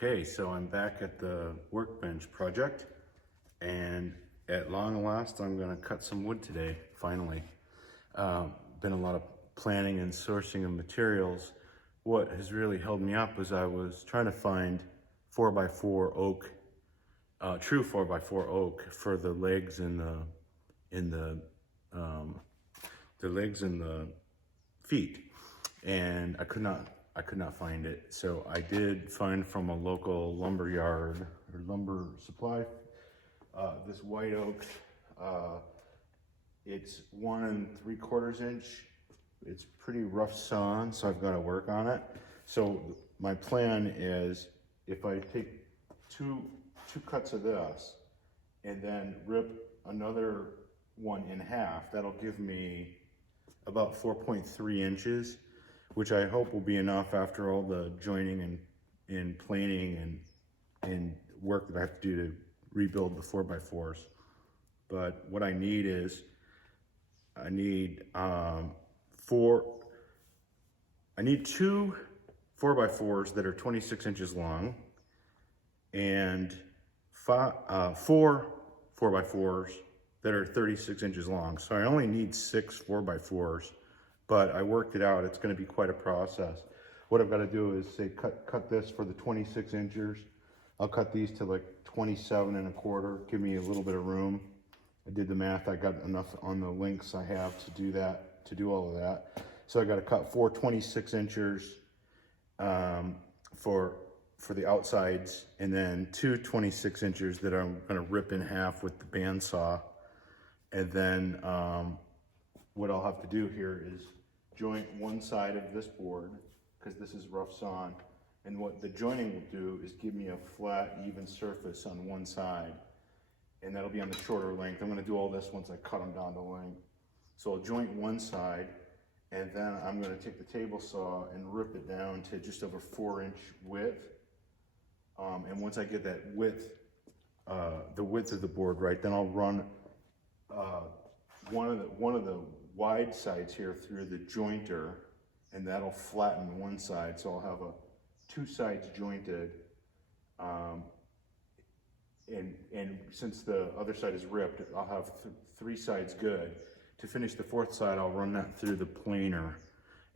Okay, so I'm back at the workbench project, and at long last I'm gonna cut some wood today, finally. Been a lot of planning and sourcing of materials. What has really held me up was I was trying to find 4x4 oak, true 4x4 oak for the legs and the legs and the feet, and I could not find it. So I did find from a local lumber yard or lumber supply this white oak. It's 1 3/4 inch. It's pretty rough sawn, so I've got to work on it. So my plan is, if I take two cuts of this and then rip another one in half, that'll give me about 4.3 inches, which I hope will be enough after all the joining and planing and work that I have to do to rebuild the 4x4s. But what I need is, I need two 4x4s that are 26 inches long, and four 4x4s that are 36 inches long. So I only need 6 4x4s, but I worked it out. It's going to be quite a process. What I've got to do is say cut this for the 26 inches. I'll cut these to like 27 1/4. Give me a little bit of room. I did the math. I got enough on the links I have to do that, to do all of that. So I got to cut 4 26 inches for the outsides, and then 2 26 inches that I'm going to rip in half with the bandsaw. And then what I'll have to do here is joint one side of this board, because this is rough sawn, and what the joining will do is give me a flat, even surface on one side, and that'll be on the shorter length. I'm going to do all this once I cut them down to length. So I'll joint one side, and then I'm going to take the table saw and rip it down to just over 4-inch width. And once I get that width, the width of the board right, then I'll run one of the wide sides here through the jointer, and that'll flatten one side. So I'll have two sides jointed, and since the other side is ripped, I'll have 3 sides good. To finish the 4th side, I'll run that through the planer,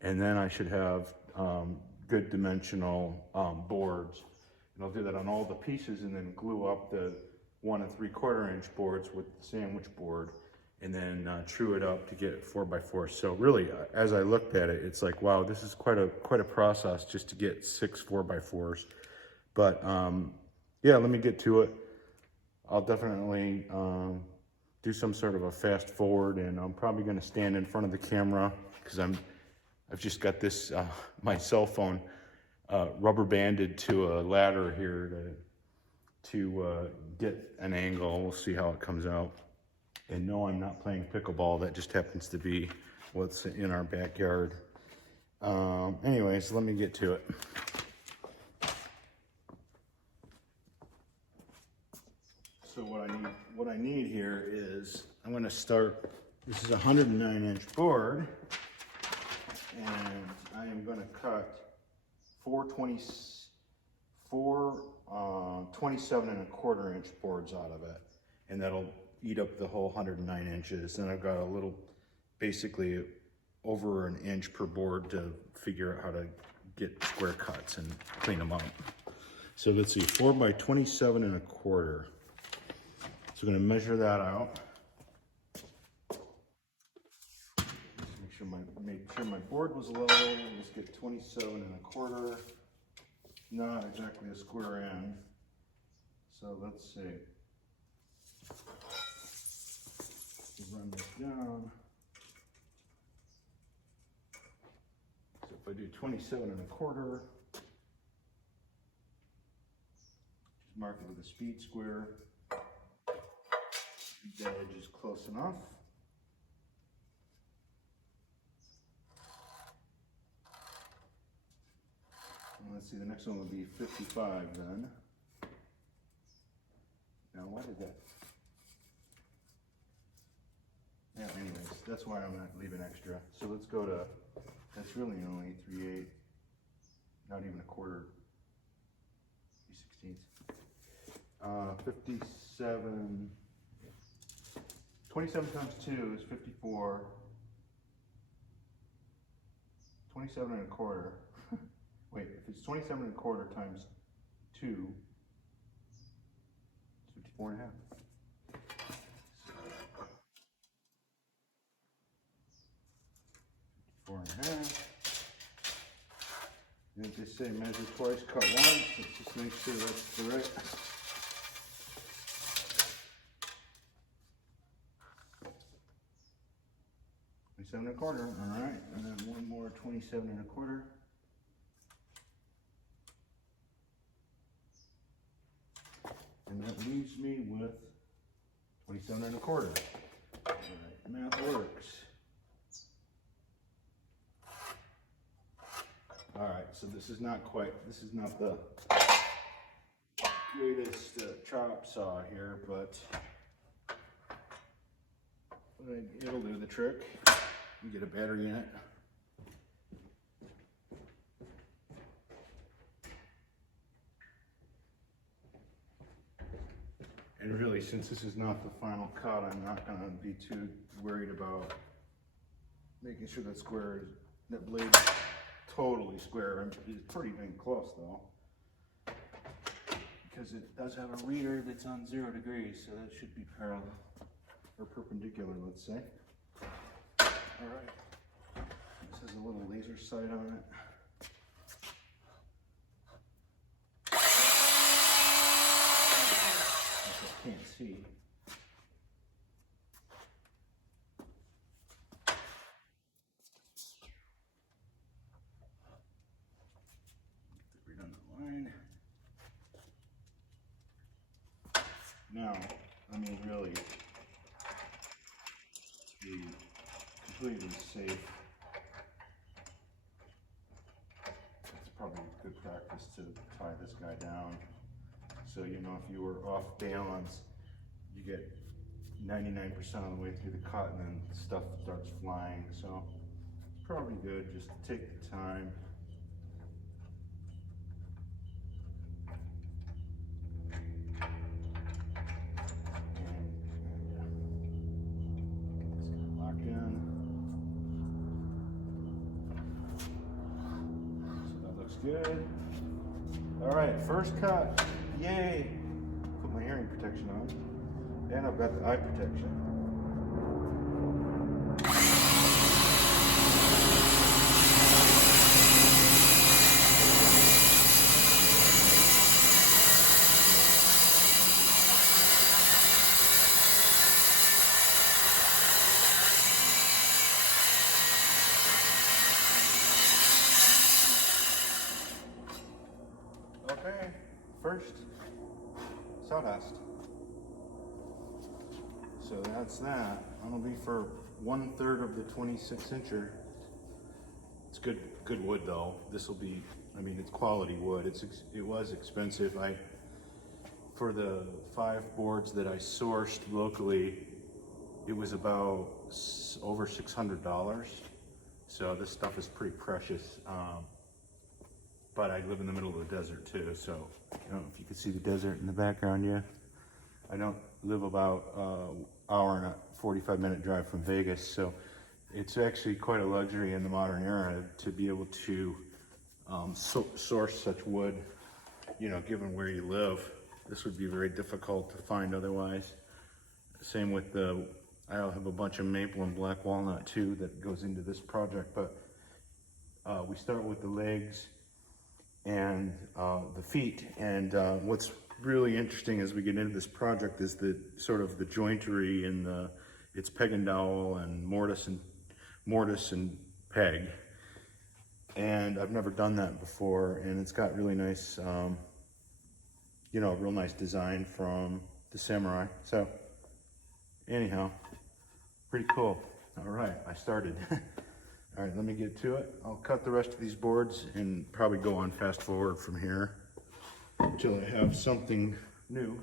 and then I should have good dimensional boards. And I'll do that on all the pieces, and then glue up the 1 3/4 inch boards with the sandwich board, and then true it up to get 4x4. So really, as I looked at it, it's like, wow, this is quite a process just to get 6 4x4s. But yeah, let me get to it. I'll definitely do some sort of a fast forward, and I'm probably going to stand in front of the camera, because I've just got this my cell phone rubber banded to a ladder here to get an angle. We'll see how it comes out. And no, I'm not playing pickleball. That just happens to be what's in our backyard. Anyways, let me get to it. So what I need here is, I'm going to start. This is a 109-inch board, and I am going to cut 27 1/4 inch boards out of it, and that'll eat up the whole 109 inches. And I've got a little, basically over 1 inch per board to figure out how to get square cuts and clean them up. So let's see, 4 by 27 1/4. So I'm going to measure that out. Make sure my board was level. Just get 27 1/4. Not exactly a square end. So let's see. Run this down. So if I do 27 1/4, just mark it with a speed square. The edge is close enough. And let's see, the next one will be 55 then. Now, why did that? Yeah, anyways, that's why I'm not leaving extra. So let's go to, that's really only 3/8, not even 1/4. 57. 27 times 2 is 54. 27 and a quarter. Wait, if it's 27 and a quarter times 2, it's 54 and a half. So, 54 and a half. And if they say measure twice, cut once, let's just make sure that's correct. 27 and a quarter, all right, and then one more 27 and a quarter. And that leaves me with 27 and a quarter. All right, math works. All right, so this is not the greatest chop saw here, but it'll do the trick. You get a battery in it. And really, since this is not the final cut, I'm not gonna be too worried about making sure that blade's totally square. It's pretty dang close though, because it does have a reader that's on 0 degrees, so that should be parallel or perpendicular, let's say. All right, this has a little laser sight on it. Which I can't see. Read on the line. Now, I mean, really, to be completely safe, it's probably good practice to tie this guy down. So, you know, if you were off balance, you get 99% of the way through the cut and then stuff starts flying. So, it's probably good just to take the time. Good. All right, first cut. Yay! Put my hearing protection on, and I've got the eye protection. Okay, first sawdust. So that's that. That'll be for 1/3 of the 26-incher. It's good wood though. This will be, I mean, it's quality wood. It was expensive. For the 5 boards that I sourced locally, it was about over $600. So this stuff is pretty precious. But I live in the middle of the desert too, so I don't know if you can see the desert in the background. Yeah, I don't live about hour and a 45-minute drive from Vegas, so it's actually quite a luxury in the modern era to be able to source such wood. You know, given where you live, this would be very difficult to find otherwise. Same with I have a bunch of maple and black walnut too that goes into this project, but we start with the legs and the feet. And what's really interesting as we get into this project is the sort of the jointery and it's peg and dowel and mortise and peg. And I've never done that before, and it's got really nice, you know, real nice design from the Samurai. So anyhow, pretty cool. All right, I started. All right, let me get to it. I'll cut the rest of these boards and probably go on fast forward from here until I have something new.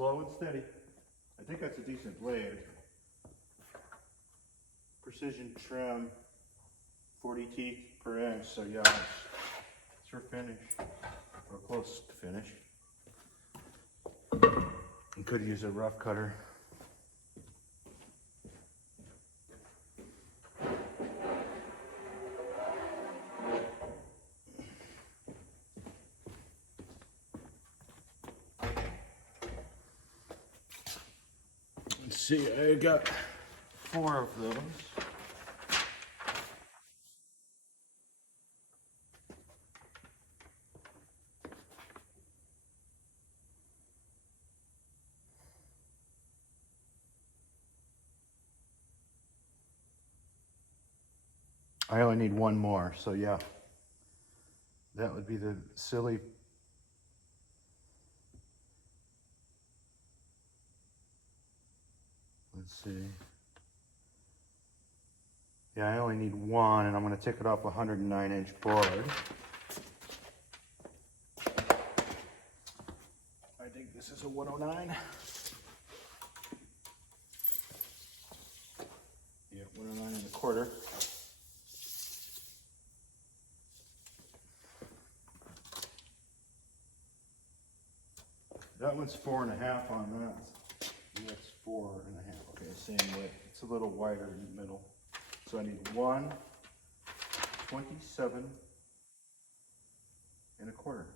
slow and steady. I think that's a decent blade. Precision trim, 40 teeth per inch, so yeah, it's for finish, or close to finish. You could use a rough cutter. Let's see, I got 4 of those. I only need 1 more, so yeah. That would be the silly. Let's see. Yeah, I only need 1, and I'm going to take it off a 109-inch board. I think this is a 109. Yeah, 109 1/4. That one's 4.5 on that. That's 4.5. Okay, same width. It's a little wider in the middle. So I need 1 27 1/4.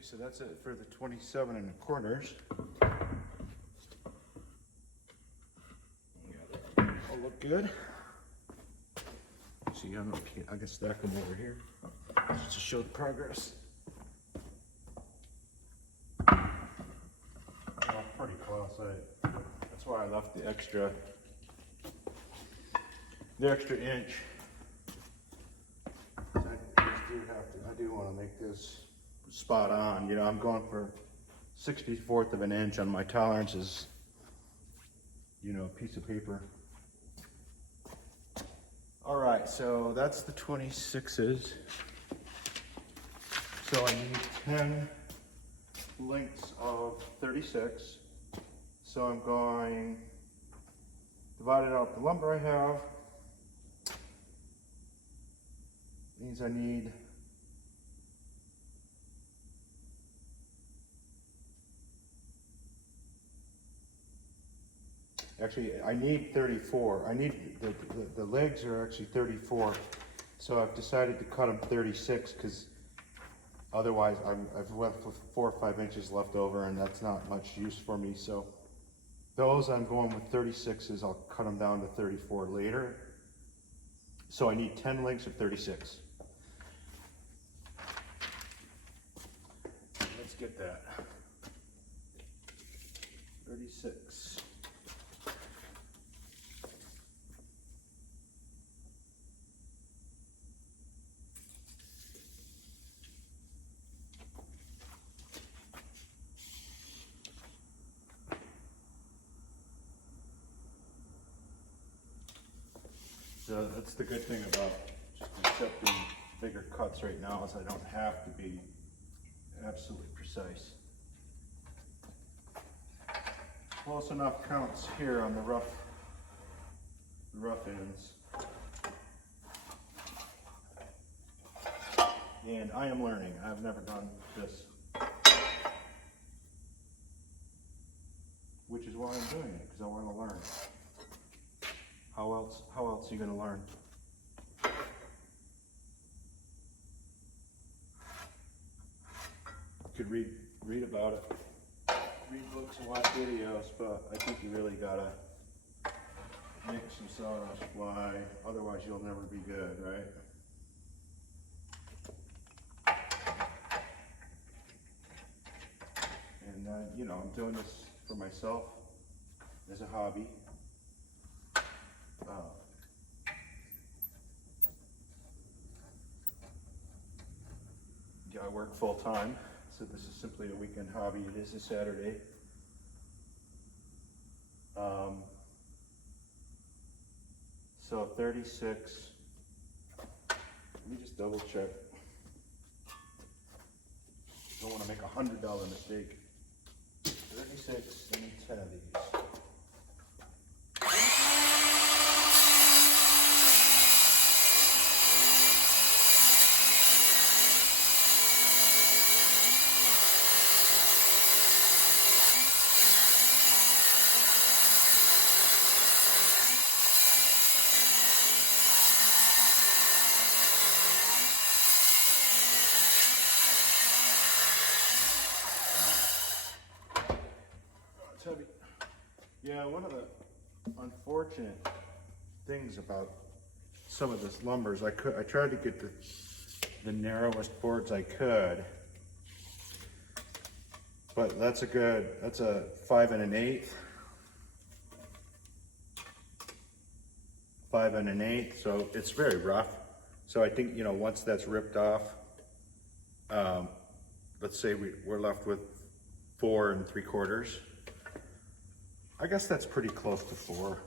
So that's it for the 27 1/4. Yeah, all look good. See, I can stack them over here just to show the progress. Oh, pretty close. That's why I left the extra inch. I do want to make this spot on. You know, I'm going for 1/64 of an inch on my tolerances. You know, a piece of paper. All right, so that's the 26s. So I need 10 lengths of 36. So I'm going divide it up. The lumber I have means I need I need 34. I need the legs are actually 34, so I've decided to cut them 36 because otherwise I've left with 4 or 5 inches left over, and that's not much use for me. So those I'm going with 36s. I'll cut them down to 34 later. So I need 10 lengths of 36. Let's get that. 36. that's the good thing about just accepting bigger cuts right now, is I don't have to be absolutely precise. Close enough counts here on the rough ends. And I am learning. I've never done this, which is why I'm doing it, because I want to learn. How else are you going to learn? You could read about it, read books and watch videos, but I think you really gotta make some sawdust fly, otherwise you'll never be good, right? And you know, I'm doing this for myself as a hobby. Yeah, I work full time, so this is simply a weekend hobby. It is a Saturday. So 36, let me just double check. Don't want to make $100 mistake. 36, I need 10 of these. Heavy. Yeah, one of the unfortunate things about some of this lumber is I tried to get the narrowest boards I could, but that's a 5 1/8, 5 1/8, so it's very rough. So I think, you know, once that's ripped off, let's say we're left with 4 3/4. I guess that's pretty close to 4.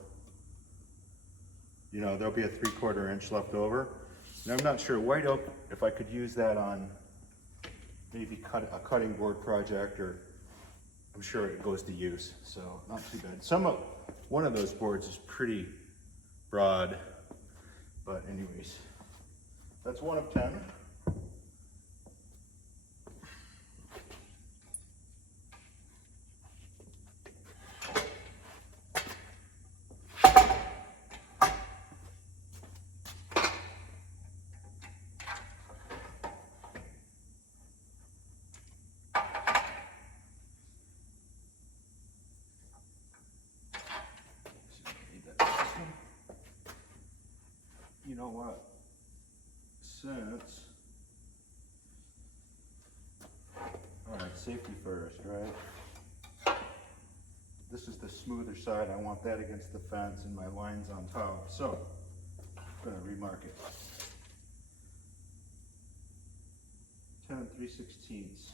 You know, there'll be a 3/4 inch left over. And I'm not sure white oak, if I could use that on maybe a cutting board project, or I'm sure it goes to use, so not too bad. One of those boards is pretty broad, but anyways, that's 1 of 10. You know what, all right, safety first, right? This is the smoother side. I want that against the fence and my line's on top. So I'm gonna remark it. 10 3/16.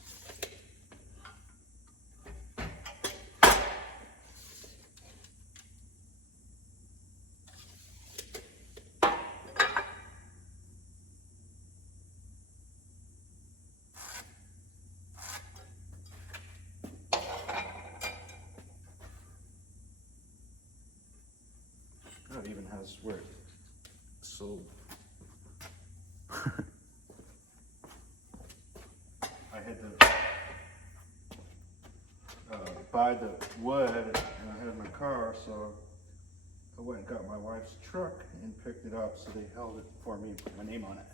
It even has where it's sold. I had to buy the wood, and I had my car, so I went and got my wife's truck and picked it up, so they held it for me and put my name on it.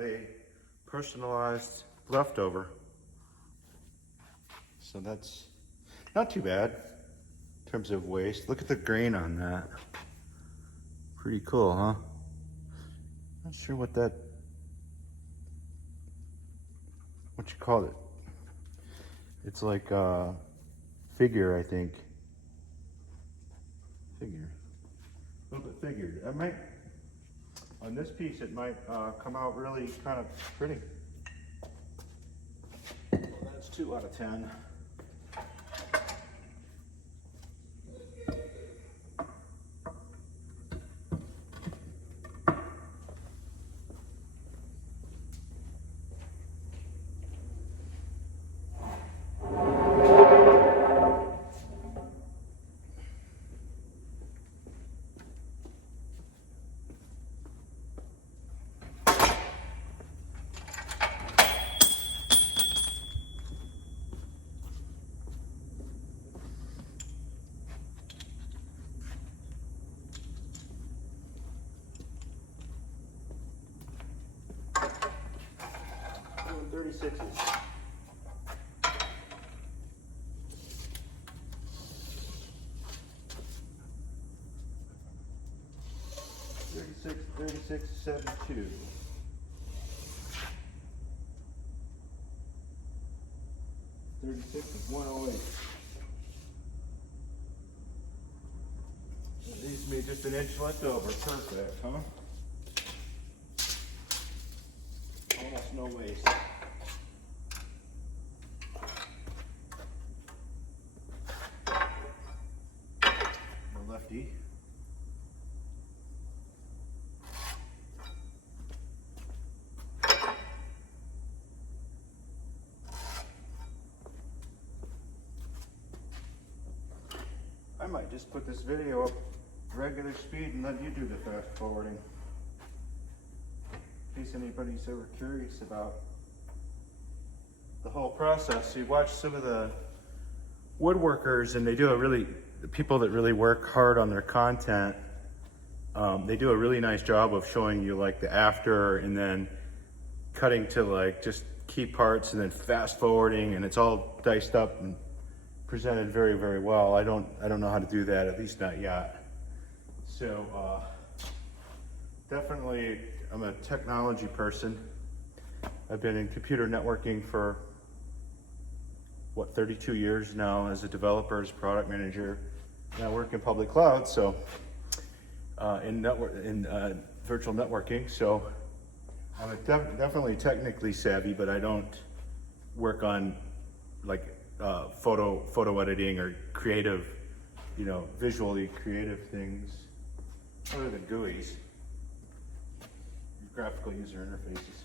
got a personalized leftover. So that's not too bad in terms of waste. Look at the grain on that. Pretty cool, huh? Not sure what you call it. It's like a figure, I think. Figure. A little bit figured. I might, on this piece, it might come out really kind of pretty. Well, that's 2 out of 10. Doing 36s. Thirty-six, 72. 36 is 108. That leaves me just an inch left over. Perfect, huh? Almost no waste. The lefty. I might just put this video up regular speed and let you do the fast forwarding. In case anybody's ever curious about the whole process. You watch some of the woodworkers and they do the people that really work hard on their content, they do a really nice job of showing you like the after and then cutting to like just key parts and then fast forwarding, and it's all diced up and presented very, very well. I don't know how to do that, at least not yet. So definitely I'm a technology person. I've been in computer networking for 32 years now as a developer, as a product manager. And I work in public cloud, so in virtual networking. So I'm definitely technically savvy, but I don't work on like photo editing or creative, visually creative things other than GUIs, graphical user interfaces.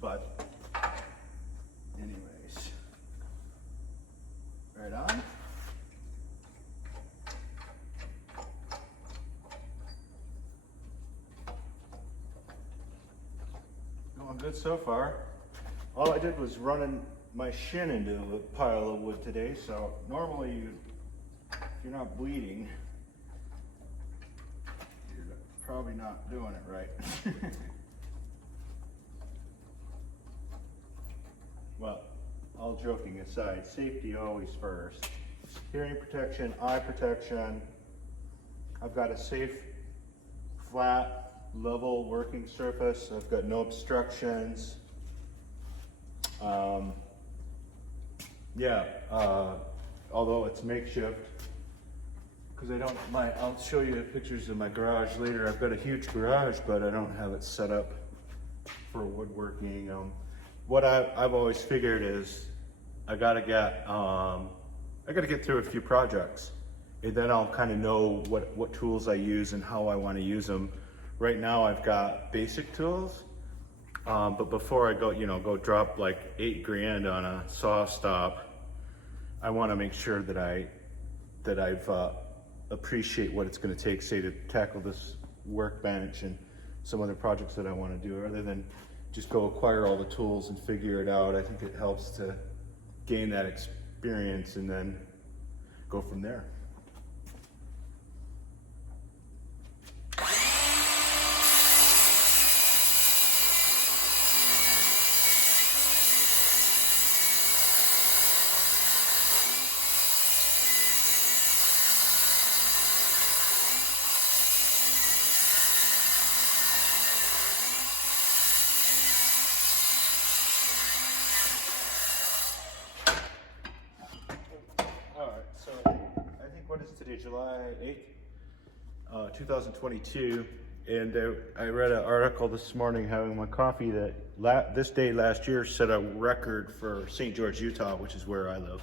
But anyways, right on. Going good so far. All I did was running my shin into a pile of wood today, so normally if you're not bleeding, you're probably not doing it right. Well, all joking aside, safety always first. Hearing protection, eye protection. I've got a safe, flat, level working surface. I've got no obstructions. Although it's makeshift, because I'll show you pictures of my garage later. I've got a huge garage, but I don't have it set up for woodworking. What I've always figured is I gotta get through a few projects, and then I'll kind of know what tools I use and how I want to use them. Right now I've got basic tools, but before I go drop like $8 grand on a saw stop, I want to make sure that I've appreciate what it's going to take, say, to tackle this workbench and some other projects that I want to do, rather than just go acquire all the tools and figure it out. I think it helps to gain that experience and then go from there. Tuesday, July 8th, 2022, and I read an article this morning having my coffee that this day last year set a record for St. George, Utah, which is where I live.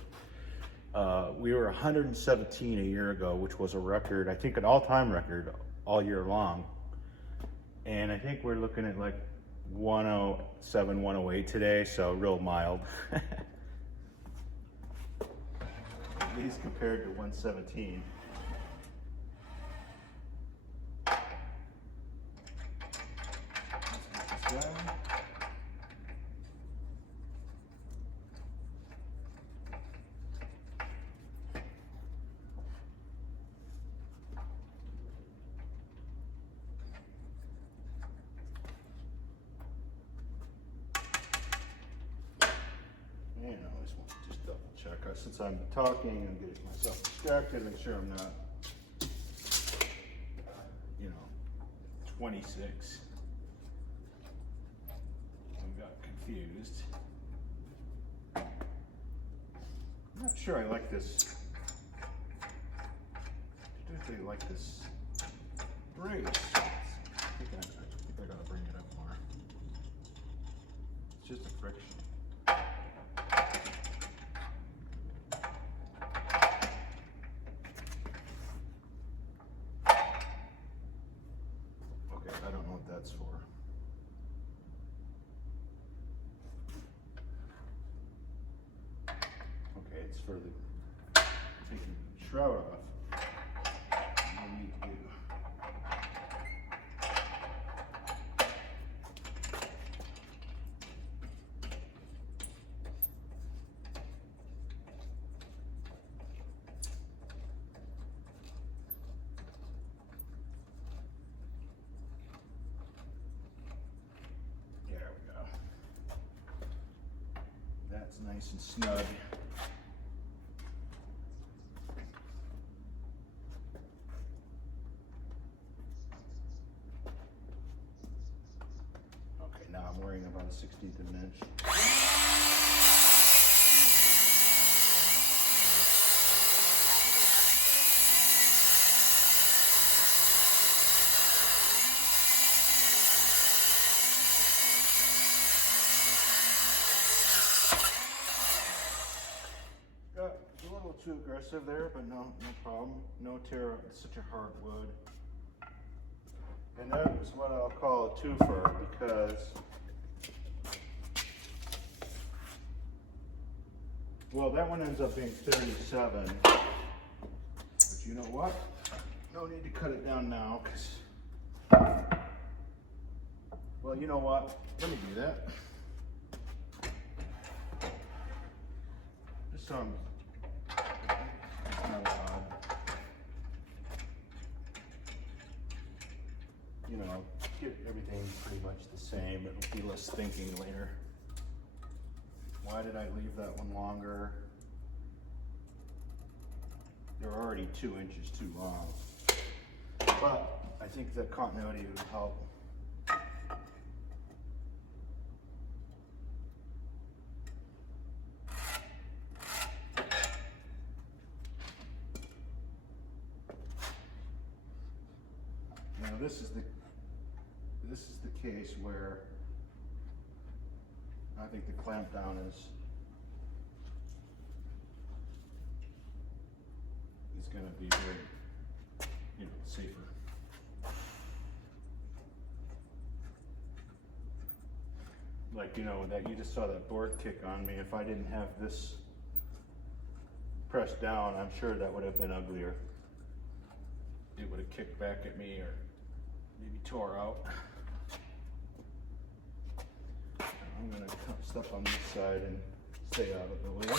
We were 117 a year ago, which was a record, I think an all-time record all year long. And I think we're looking at like 107, 108 today, so real mild. At least compared to 117. Let's get this down. And I always want to just double check. Since I'm talking and getting myself distracted, make sure I'm not, 26. I got confused. I'm not sure I like this. I particularly like this brace. I think I gotta bring it up more. It's just a friction. I don't know what that's for. Okay, it's for the taking the shroud off. I need to. That's nice and snug. Okay, now I'm worrying about a 16th of an inch. A little too aggressive there, but no problem. No tear. It's such a hard wood. And that is what I'll call a twofer because, well, that one ends up being 37. But you know what? No need to cut it down now because, well, you know what? Let me do that. Just so I'm get everything pretty much the same. It'll be less thinking later. Why did I leave that one longer? They're already 2 inches too long. But I think the continuity would help. Now this is the case where I think the clamp down is going to be very, safer. Like, that you just saw that board kick on me. If I didn't have this pressed down, I'm sure that would have been uglier. It would have kicked back at me or maybe tore out. I'm going to step on this side and stay out of the way.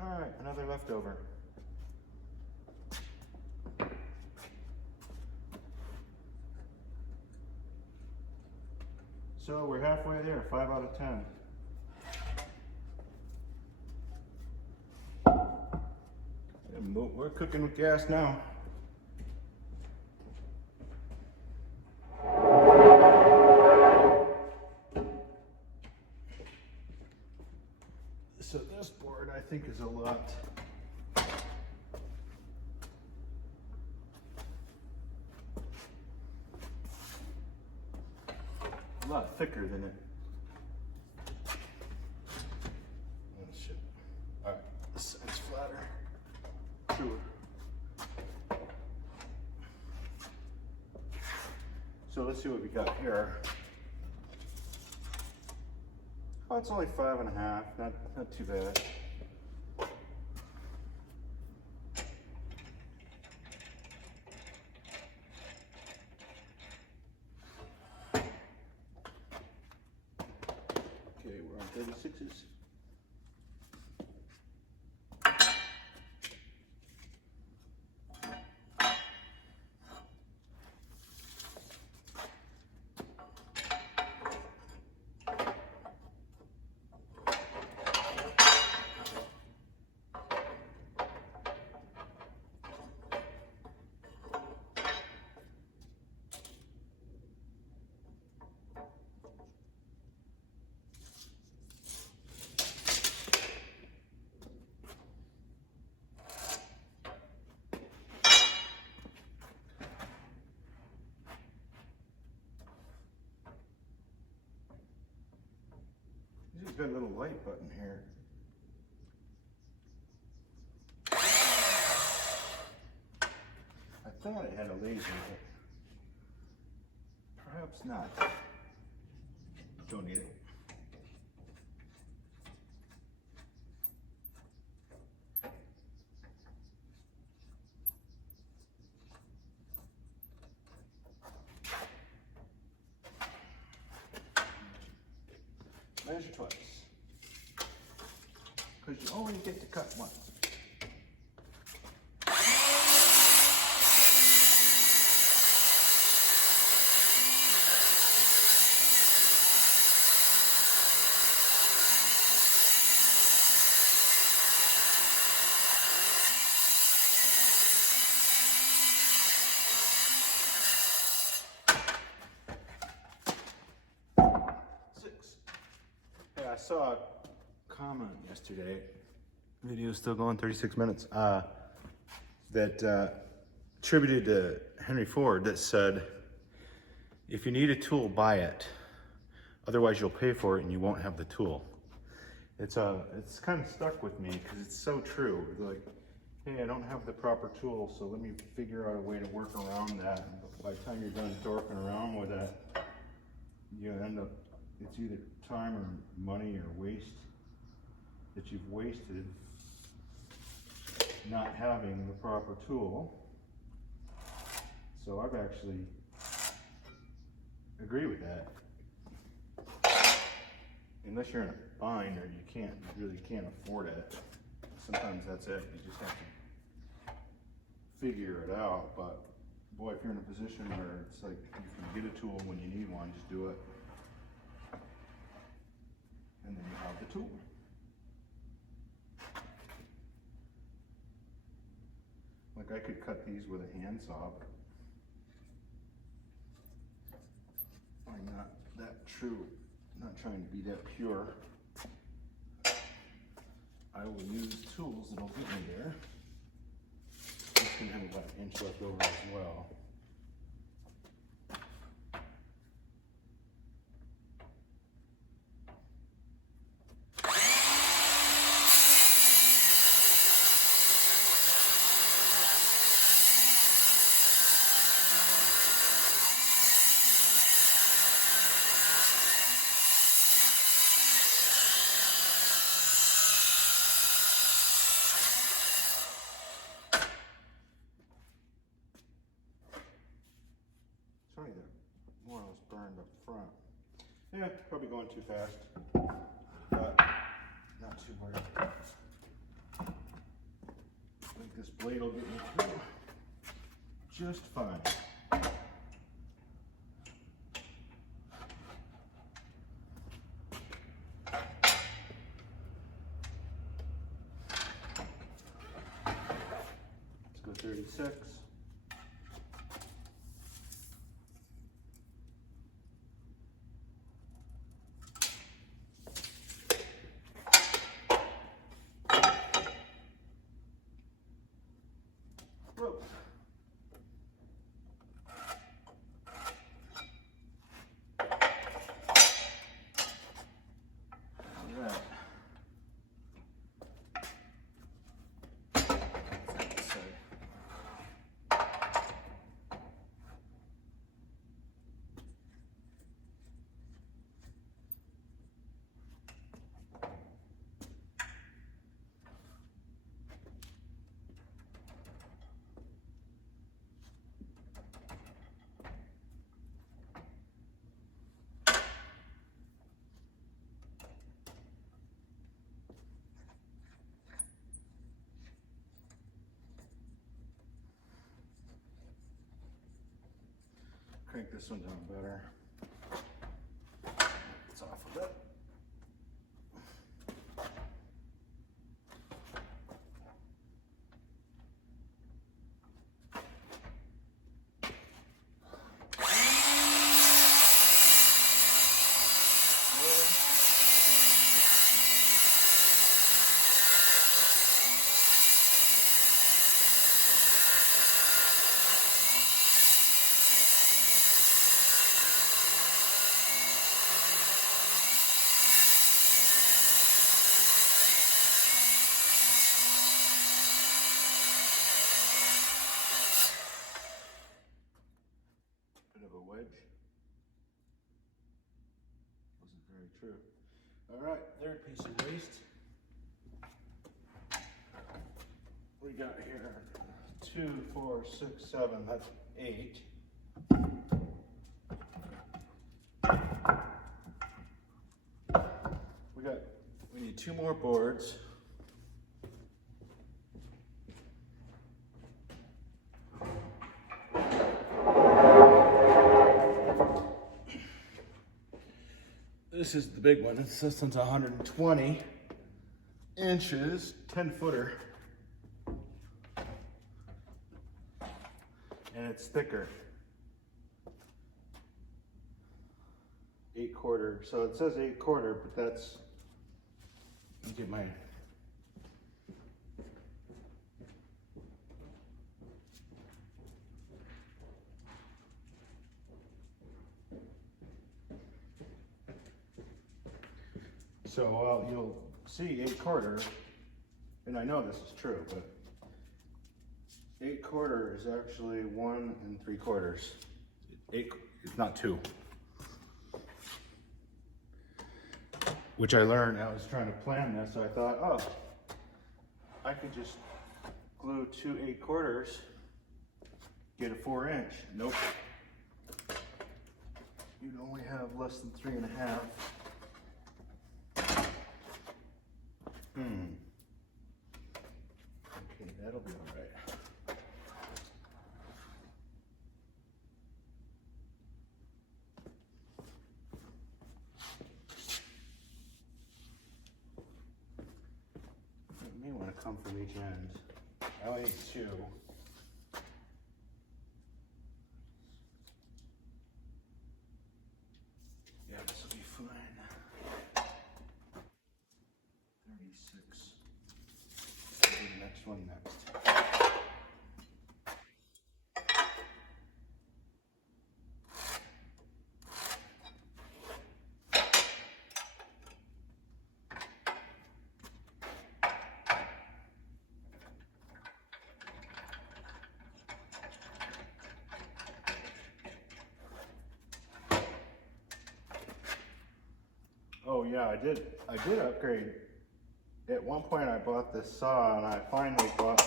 All right, another leftover. So we're halfway there, 5 out of 10. But we're cooking with gas now. So this board I think is a lot thicker than it. Oh shit. Alright, this side's flatter. Truer. So let's see what we got here. Oh, it's only 5.5, not too bad. Okay, we're on 36s. He's got a little light button here. I thought it had a laser, but perhaps not. Don't need it. Measure twice, because you only get to cut once. I saw a comment yesterday, video is still going 36 minutes, that attributed to Henry Ford that said, if you need a tool, buy it. Otherwise you'll pay for it and you won't have the tool. It's kind of stuck with me because it's so true. It's like, hey, I don't have the proper tool, so let me figure out a way to work around that. And by the time you're done dorking around with it, you end up, it's either time or money or waste that you've wasted not having the proper tool. So I've actually agree with that. Unless you're in a bind or you really can't afford it. Sometimes that's it. You just have to figure it out. But boy, if you're in a position where it's like you can get a tool when you need one, just do it. And then you have the tool. Like I could cut these with a handsaw, but I'm not that true. I'm not trying to be that pure. I will use tools that'll get me there. This can have about an inch left over as well. Funny that more was burned up front. Yeah, probably going too fast, but not too worried. I think this blade will get me through just fine. 36. Whoa. Crank this one down better. It's off a bit. Wedge. Wasn't very true. All right, third piece of waste. We got here 2, 4, 6, 7. That's 8. We need 2 more boards. This is the big one. This system's 120 inches, 10-footer. And it's thicker. 8/4. So it says 8/4, but that's, let me get my, so you'll see 8/4, and I know this is true, but 8/4 is actually 1 3/4. 8, it's not 2. Which I learned, I was trying to plan this, so I thought, oh, I could just glue 2 8/4, get a 4-inch. Nope. You'd only have less than 3.5. Okay, that'll be all right. You may want to come from each end. I only need 2. Yeah, this will be fine. 36. Do the next one next. Oh yeah, I did upgrade. At one point I bought this saw and I finally bought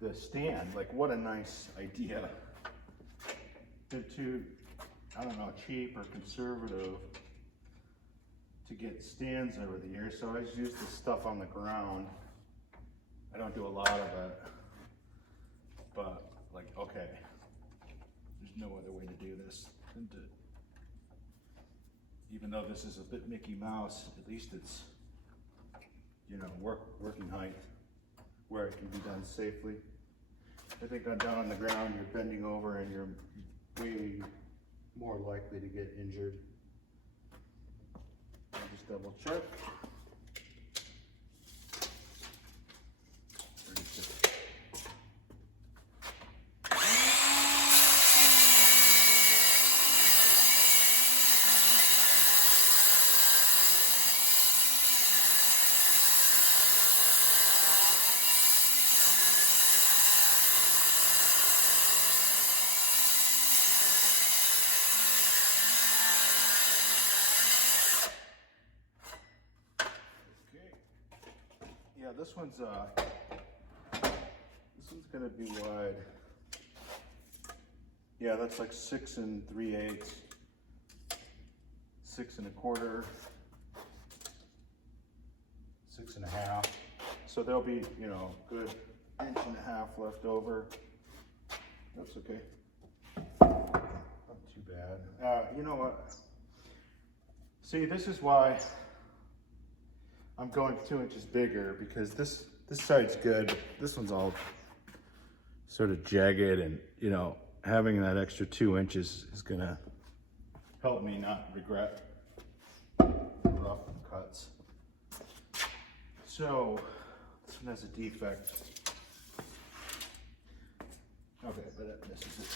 the stand. Like, what a nice idea. Too, I don't know, cheap or conservative to get stands over the years. So I just use this stuff on the ground. I don't do a lot of it, but like, okay, there's no other way to do this than to, even though this is a bit Mickey Mouse, at least it's, you know, working height where it can be done safely. I think down on the ground, you're bending over and you're way more likely to get injured. I'll just double check. 36. Yeah, this one's gonna be wide. Yeah, that's like 6 3/8, 6 1/4, 6 1/2. So there'll be, you know, good 1.5 inches left over. That's okay. Not too bad. You know what? See, this is why I'm going 2 inches bigger, because this side's good. This one's all sort of jagged, and you know, having that extra 2 inches is gonna help me not regret rough cuts. So this one has a defect. Okay, but this is it.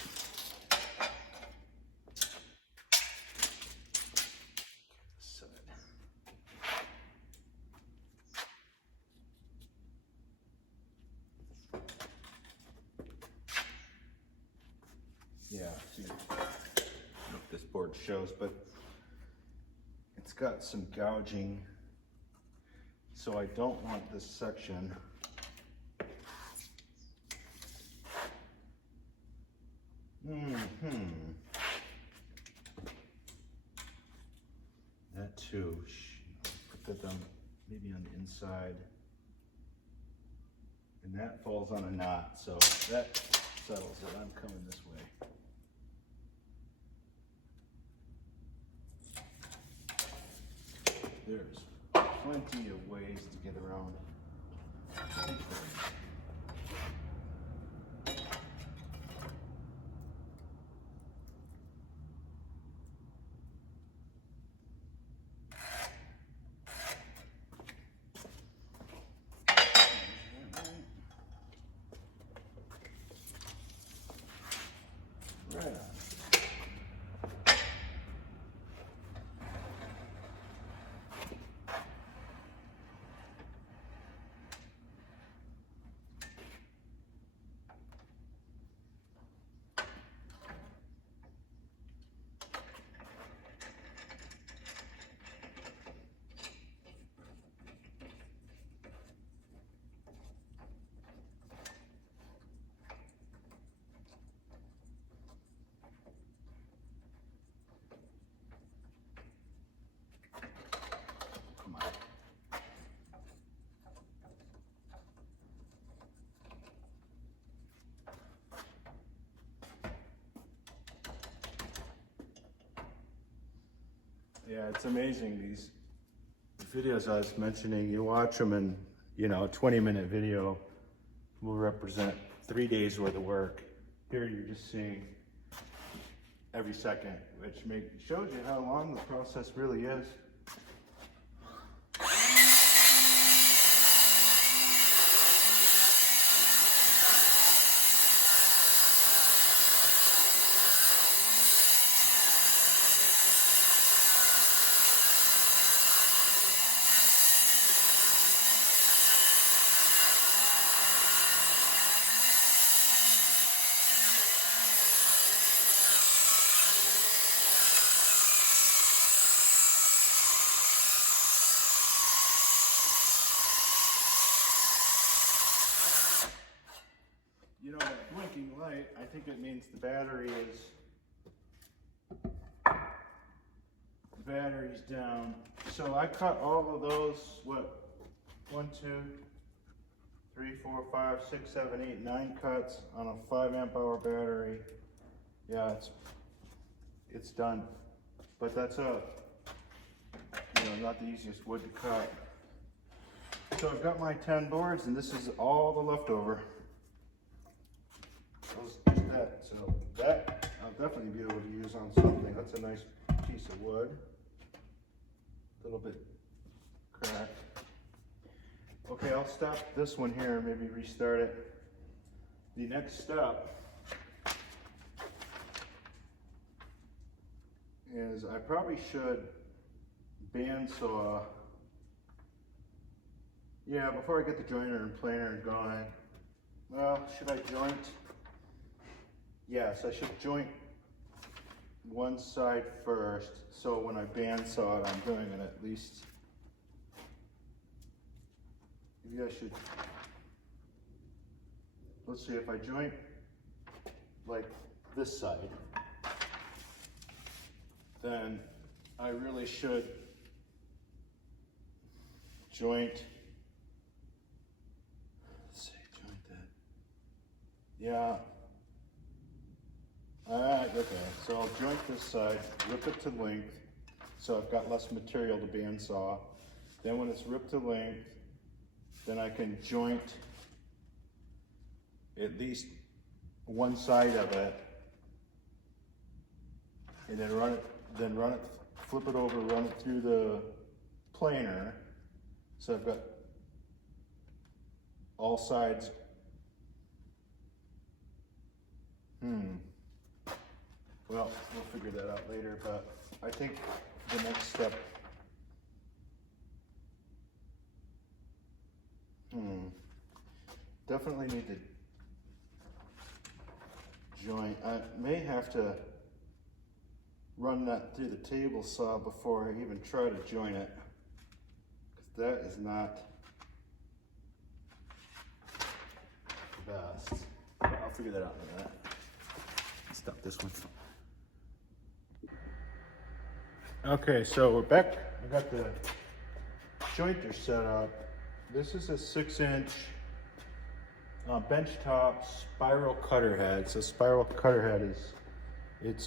Yeah, see, I don't know if this board shows, but it's got some gouging, so I don't want this section that too. Put that down maybe on the inside, and that falls on a knot, so that settles it. I'm coming this way. There's plenty of ways to get around. Right on. Yeah, it's amazing, these videos I was mentioning, you watch them and, you know, a 20-minute video will represent 3 days worth of work. Here you're just seeing every second, which shows you how long the process really is. You know, that blinking light, I think it means the battery's down. So I cut all of those, what, 1, 2, 3, 4, 5, 6, 7, 8, 9 cuts on a 5 amp hour battery. Yeah, it's done. But that's not the easiest wood to cut. So I've got my 10 boards, and this is all the leftover. that. So that I'll definitely be able to use on something. That's a nice piece of wood. A little bit cracked. Okay, I'll stop this one here and maybe restart it. The next step is I probably should bandsaw. Yeah, before I get the joiner and planer going. Well, should I joint? Yes, I should joint one side first, so when I bandsaw it, I'm doing it at least. Maybe I should. Let's see, if I joint like this side, then I really should joint. Let's see, joint that. Yeah. Alright, okay. So I'll joint this side, rip it to length, so I've got less material to bandsaw. Then when it's ripped to length, then I can joint at least one side of it, and then run it, flip it over, run it through the planer. So I've got all sides. Well, we'll figure that out later, but I think the next step, definitely need to joint. I may have to run that through the table saw before I even try to join it, because that is not the best. But I'll figure that out in a minute. Stop this one. Okay, so we're back. I got the jointer set up. This is a 6-inch benchtop spiral cutter head. So spiral cutter head is it's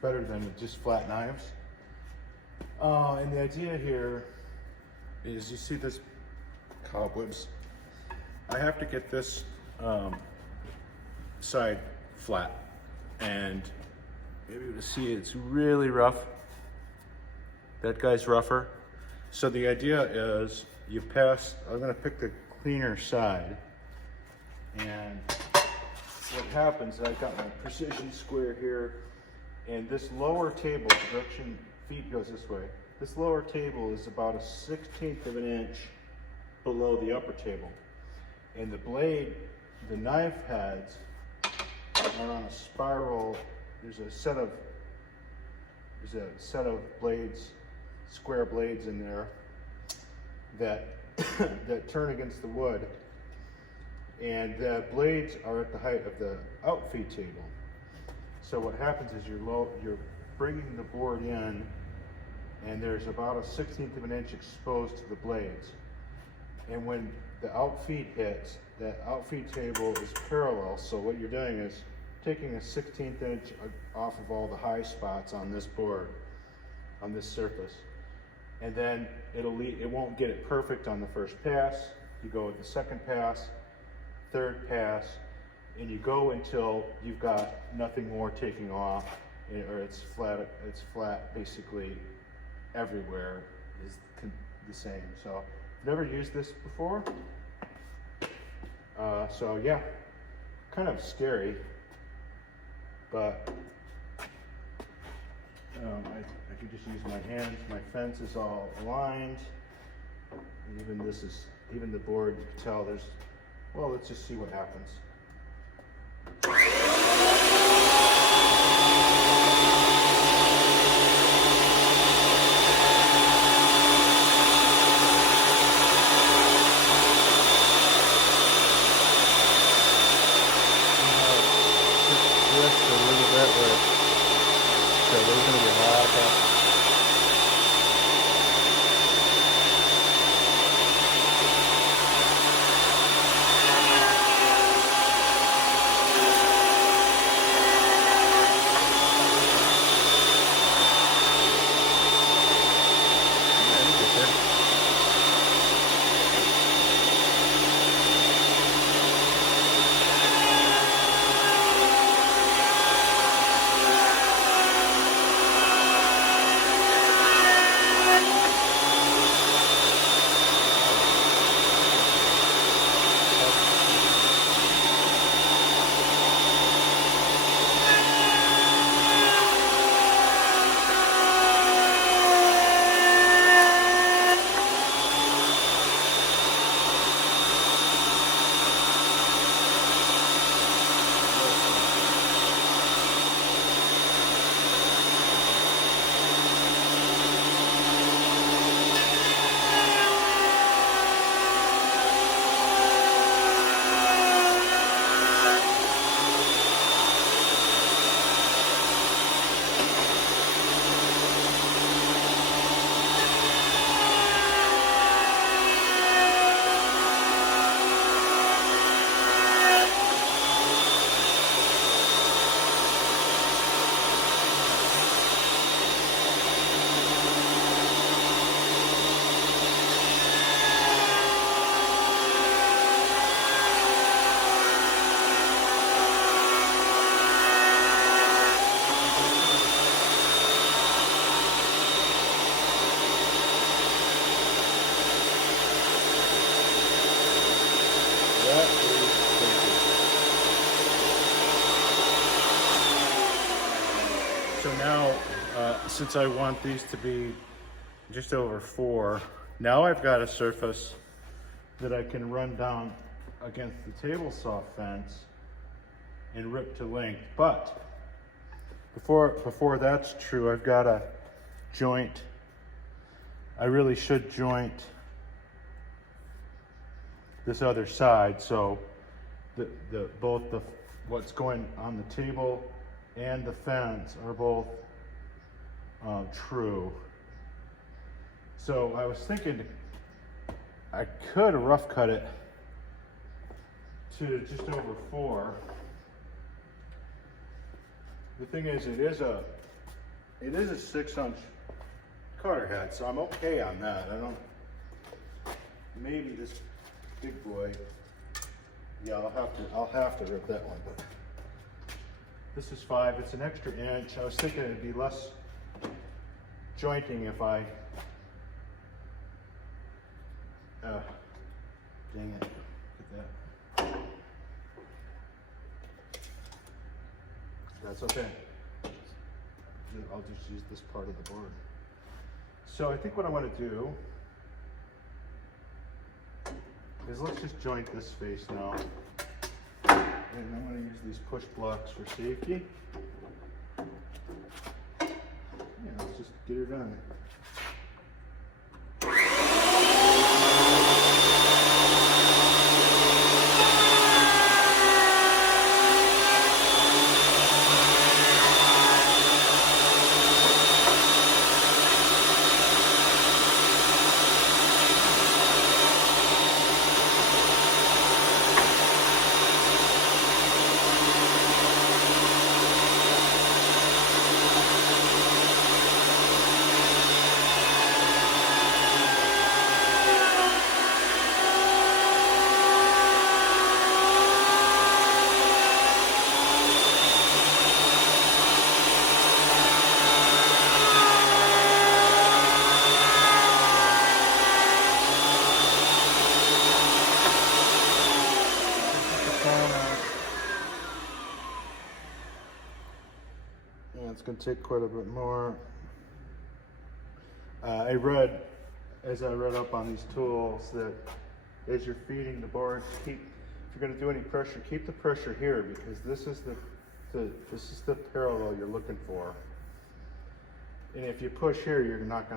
better than just flat knives. And the idea here is, you see this cobwebs. I have to get this side flat, and maybe you can see it's really rough. That guy's rougher. So the idea is you pass, I'm gonna pick the cleaner side, and what happens, I've got my precision square here, and this lower table, production feed goes this way. This lower table is about a 1/16 of an inch below the upper table. And the blade, the knife heads are on a spiral. There's a set of blades, square blades in there that that turn against the wood, and the blades are at the height of the outfeed table. So what happens is you're bringing the board in, and there's about a 1/16 of an inch exposed to the blades. And when the outfeed hits, that outfeed table is parallel. So what you're doing is taking a 1/16 inch off of all the high spots on this board, on this surface. And then it won't get it perfect on the first pass. You go with the second pass, third pass, and you go until you've got nothing more taking off, or it's flat basically everywhere is the same. So I've never used this before. So yeah, kind of scary, but I could just use my hands. My fence is all aligned. Even the board, you can tell there's, well, let's just see what happens. Just a little bit where, so there's going to be a lot of that. Since I want these to be just over 4, now I've got a surface that I can run down against the table saw fence and rip to length. But before that's true, I've got to joint. I really should joint this other side, so both what's going on the table and the fence are both true. So I was thinking I could rough cut it to just over 4. The thing is, it is a 6-inch cutter head, so I'm okay on that. Maybe this big boy, yeah, I'll have to rip that one, but this is 5, it's an extra inch. I was thinking it'd be less jointing if I, dang it, look at that. That's okay. I'll just use this part of the board. So I think what I want to do is let's just joint this face now. And I'm going to use these push blocks for safety. Yeah, let's just get her done. Yeah, it's going to take quite a bit more. As I read up on these tools, that as you're feeding the boards, if you're going to do any pressure, keep the pressure here, because this is the parallel you're looking for. And if you push here, you're not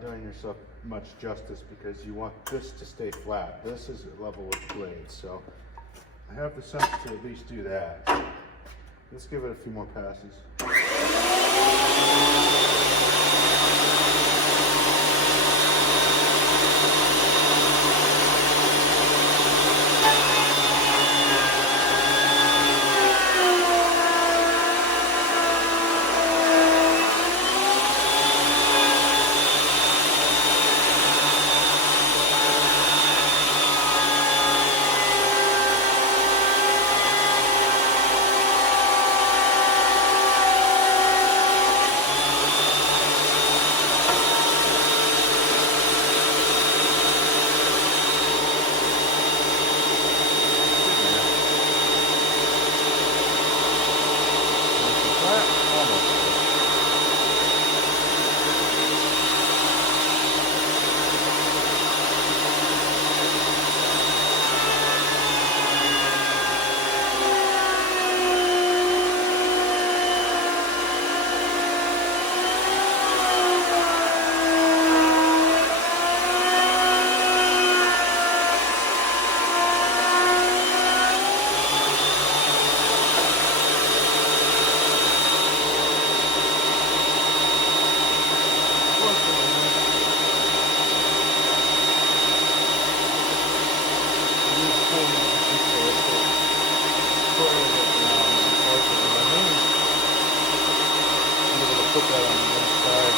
doing yourself much justice, because you want this to stay flat. This is level with the blades, so I have the sense to at least do that. Let's give it a few more passes. Put that on the inside.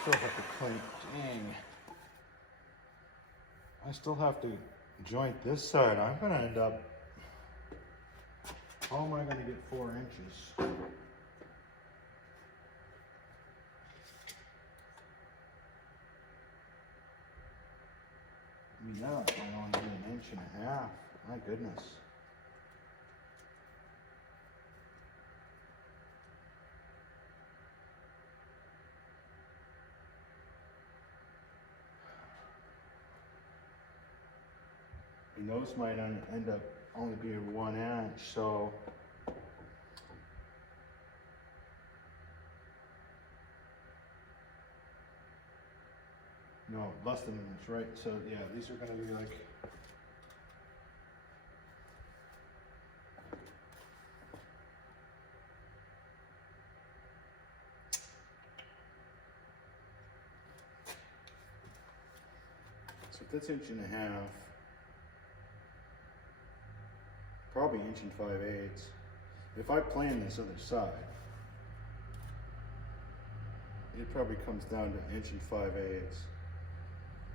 still have to clean, dang. I still have to joint this side. I'm gonna end up, how am I gonna get 4 inches? I mean, now it's only be 1.5 inches. My goodness. And those might end up only being 1 inch, so no, less than an inch, right? So yeah, these are gonna be like, so if that's 1.5 inches, probably 1 5/8 inches. If I plan this other side, it probably comes down to 1 5/8 inches.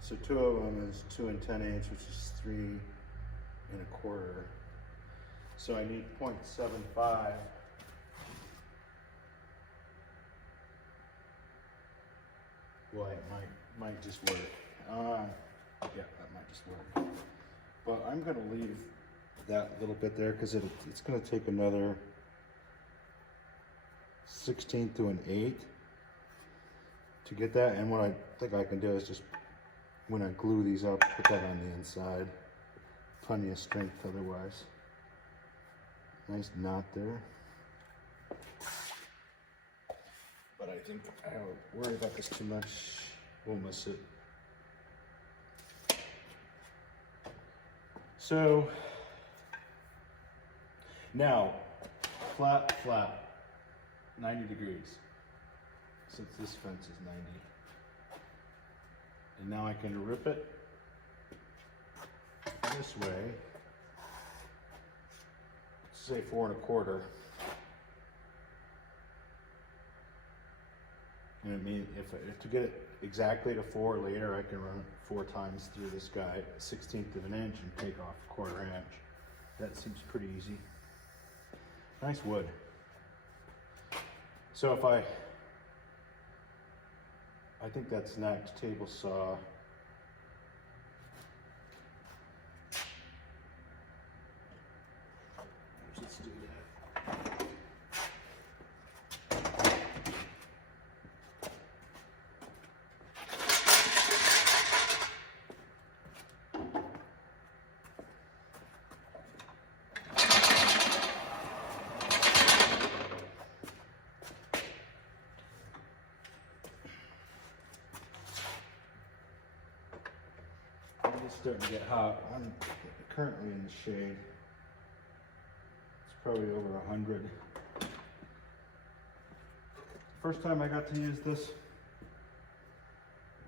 So 2 of them is 2 10/8, which is 3 1/4. So I need 0.75. Well, it might just work. Yeah, that might just work. But I'm gonna leave that little bit there because it's gonna take another 1/16 to an 1/8 to get that. And what I think I can do is just, when I glue these up, put that on the inside. Plenty of strength otherwise. Nice knot there. But I think I don't worry about this too much. We'll miss it. So now, flat, 90 degrees. Since this fence is 90. And now I can rip it this way, say 4 1/4. And I mean, if to get it exactly to 4 later, I can run it 4 times through this guy, 1/16 of an inch, and take off 1/4 inch. That seems pretty easy. Nice wood. So if I think that's next, table saw. Let's do that. It's starting to get hot. I'm currently in the shade. It's probably over 100. First time I got to use this.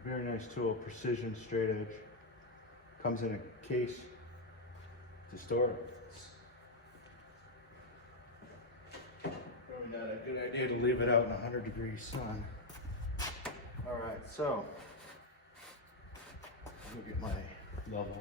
Very nice tool, precision straight edge. Comes in a case to store it. Probably not a good idea to leave it out in 100-degree sun. All right, so look at my level.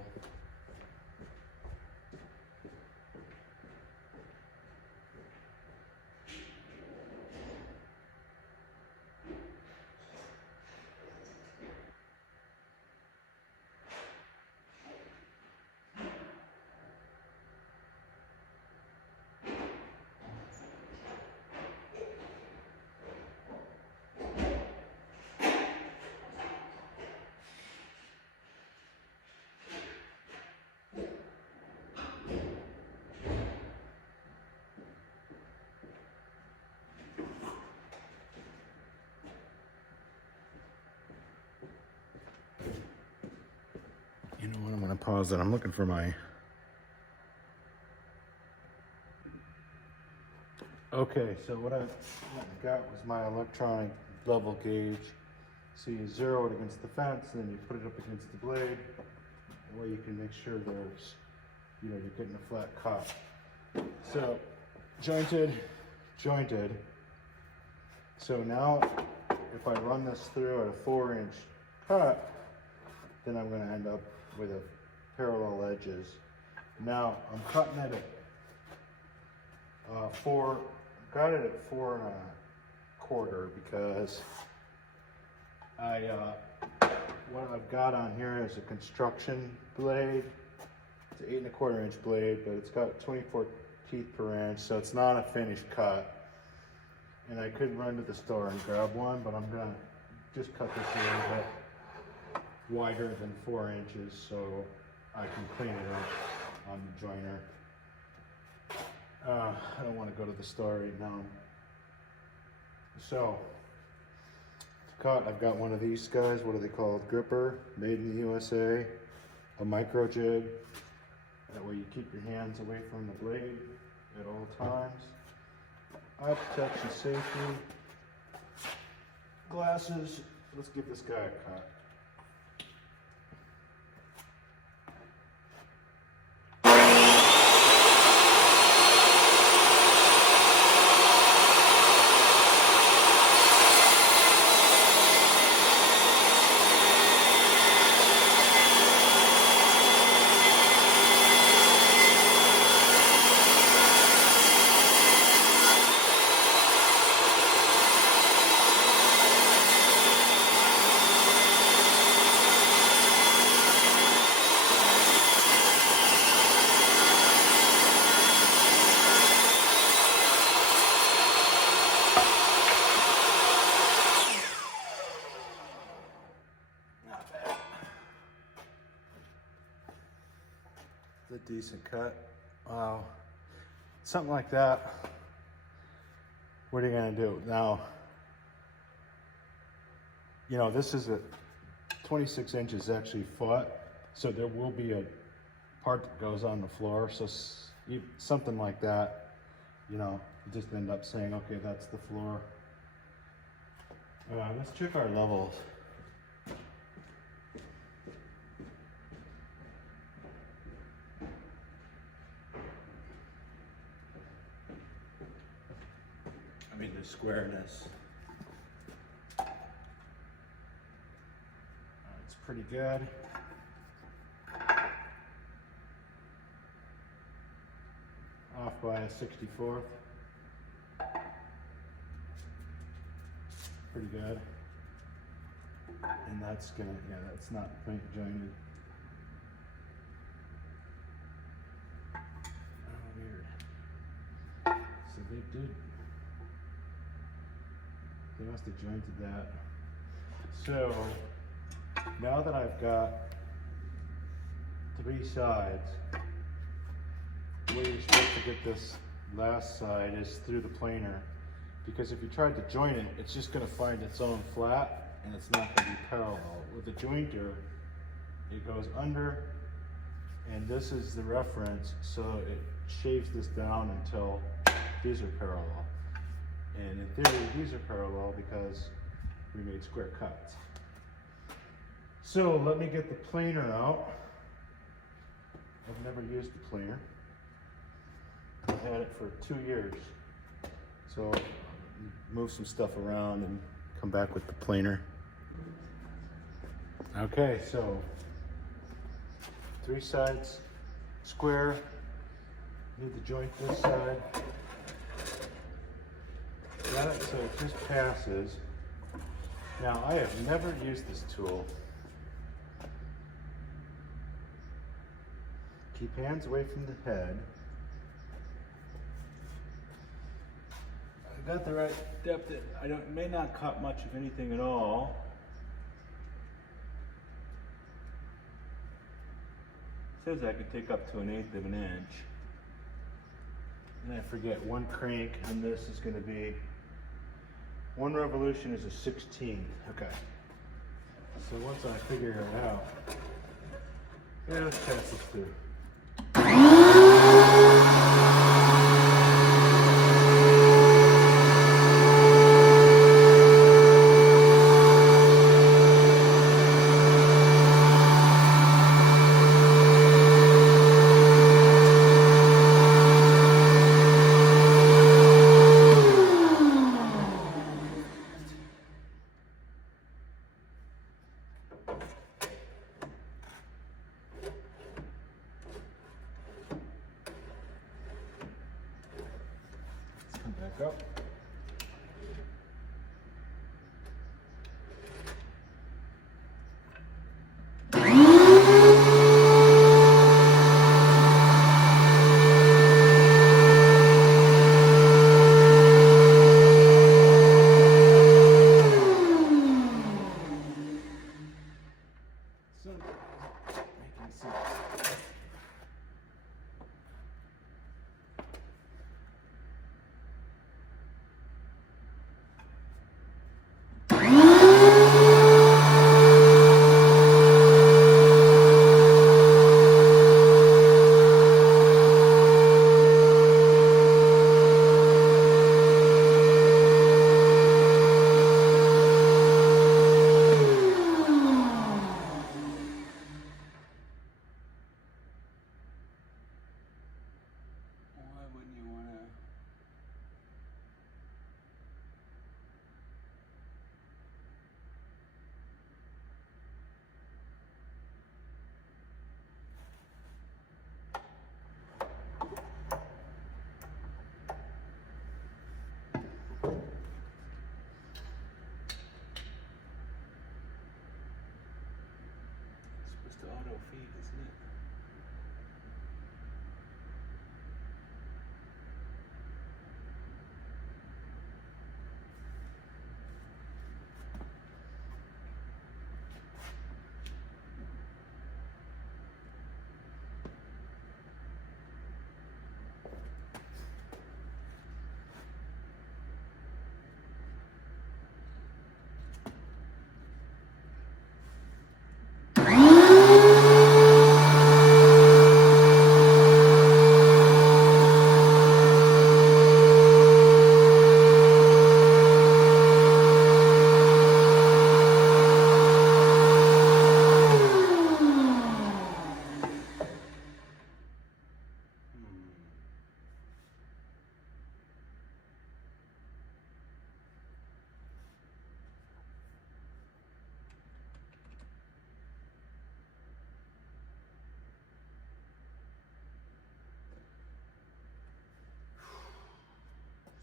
You know what, I'm gonna pause it. I'm looking for my, okay, so what I got was my electronic level gauge. So you zero it against the fence, and then you put it up against the blade. That way you can make sure there's, you know, you're getting a flat cut. So jointed. So now if I run this through at a 4-inch cut, then I'm going to end up with a parallel edges. Now I'm cutting it at got it at 4 1/4 because what I've got on here is a construction blade. It's an 8 1/4 inch blade, but it's got 24 teeth per inch, so it's not a finished cut. And I could run to the store and grab one, but I'm gonna just cut this a little bit wider than 4 inches so I can clean it up on the joiner. I don't want to go to the store right now. So, to cut, I've got one of these guys. What are they called? Gripper, made in the USA. A micro jig. That way you keep your hands away from the blade at all times. Eye protection, safety. Glasses. Let's give this guy a cut. A decent cut. Wow. Something like that. What are you gonna do? Now, you know, this is a 26 inches actually foot, so there will be a part that goes on the floor. So something like that, you know, you just end up saying, okay, that's the floor. Let's check our levels. I mean, the squareness. It's pretty good. Off by a 64th. Pretty good. And that's gonna, yeah, that's not point jointed. Oh, weird. So they must have jointed that. So now that I've got 3 sides, the way you're supposed to get this last side is through the planer, because if you tried to join it, it's just going to find its own flat and it's not going to be parallel. With the jointer, it goes under, and this is the reference, so it shaves this down until these are parallel. And in theory, these are parallel because we made square cuts. So let me get the planer out. I've never used the planer. I've had it for 2 years. So move some stuff around and come back with the planer. Okay, so 3 sides square. Need to joint this side. Got it, so it just passes. Now, I have never used this tool. Keep hands away from the head. I got the right depth. May not cut much of anything at all. It says I could take up to 1/8 of an inch. And I forget, 1 crank on this is going to be, 1 revolution is a 16th. Okay. So once I figure it out, yeah, let's pass this through. Go. Why wouldn't you want to? It's supposed to auto feed, isn't it?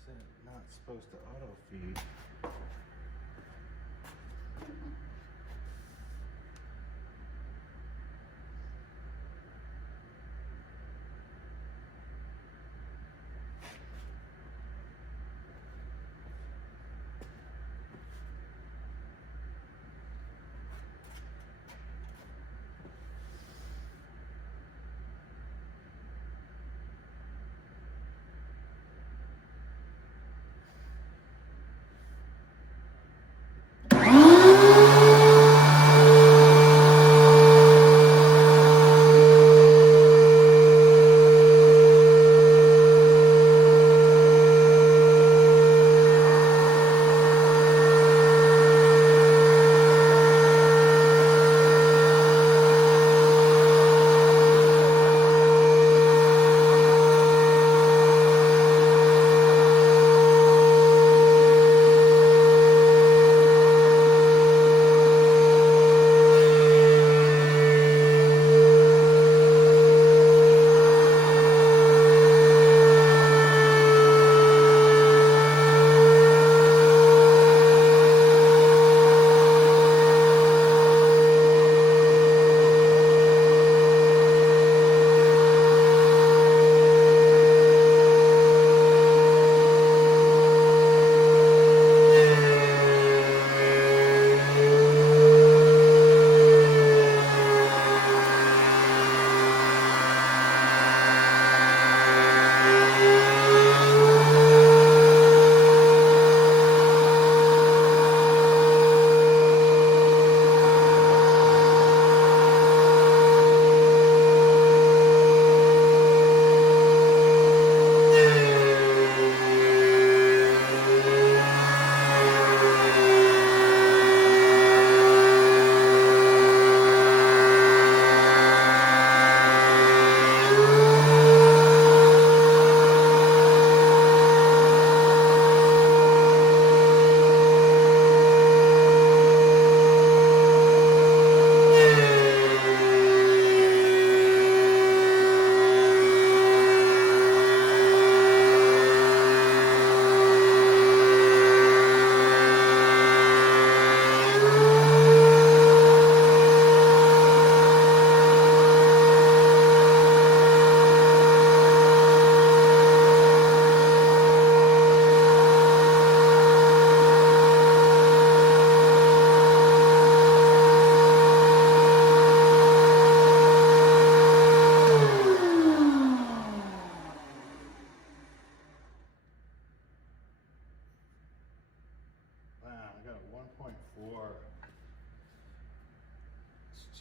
Is it not supposed to auto feed?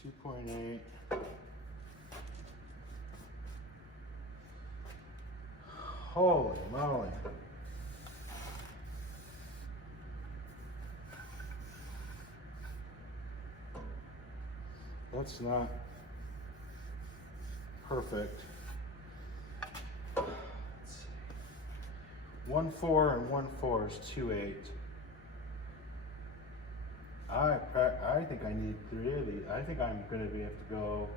2.8. Holy moly. That's not perfect. Let's see. 1.4 and 1.4 is 2.8. I think I need 3 of these. I think I'm going to have to go.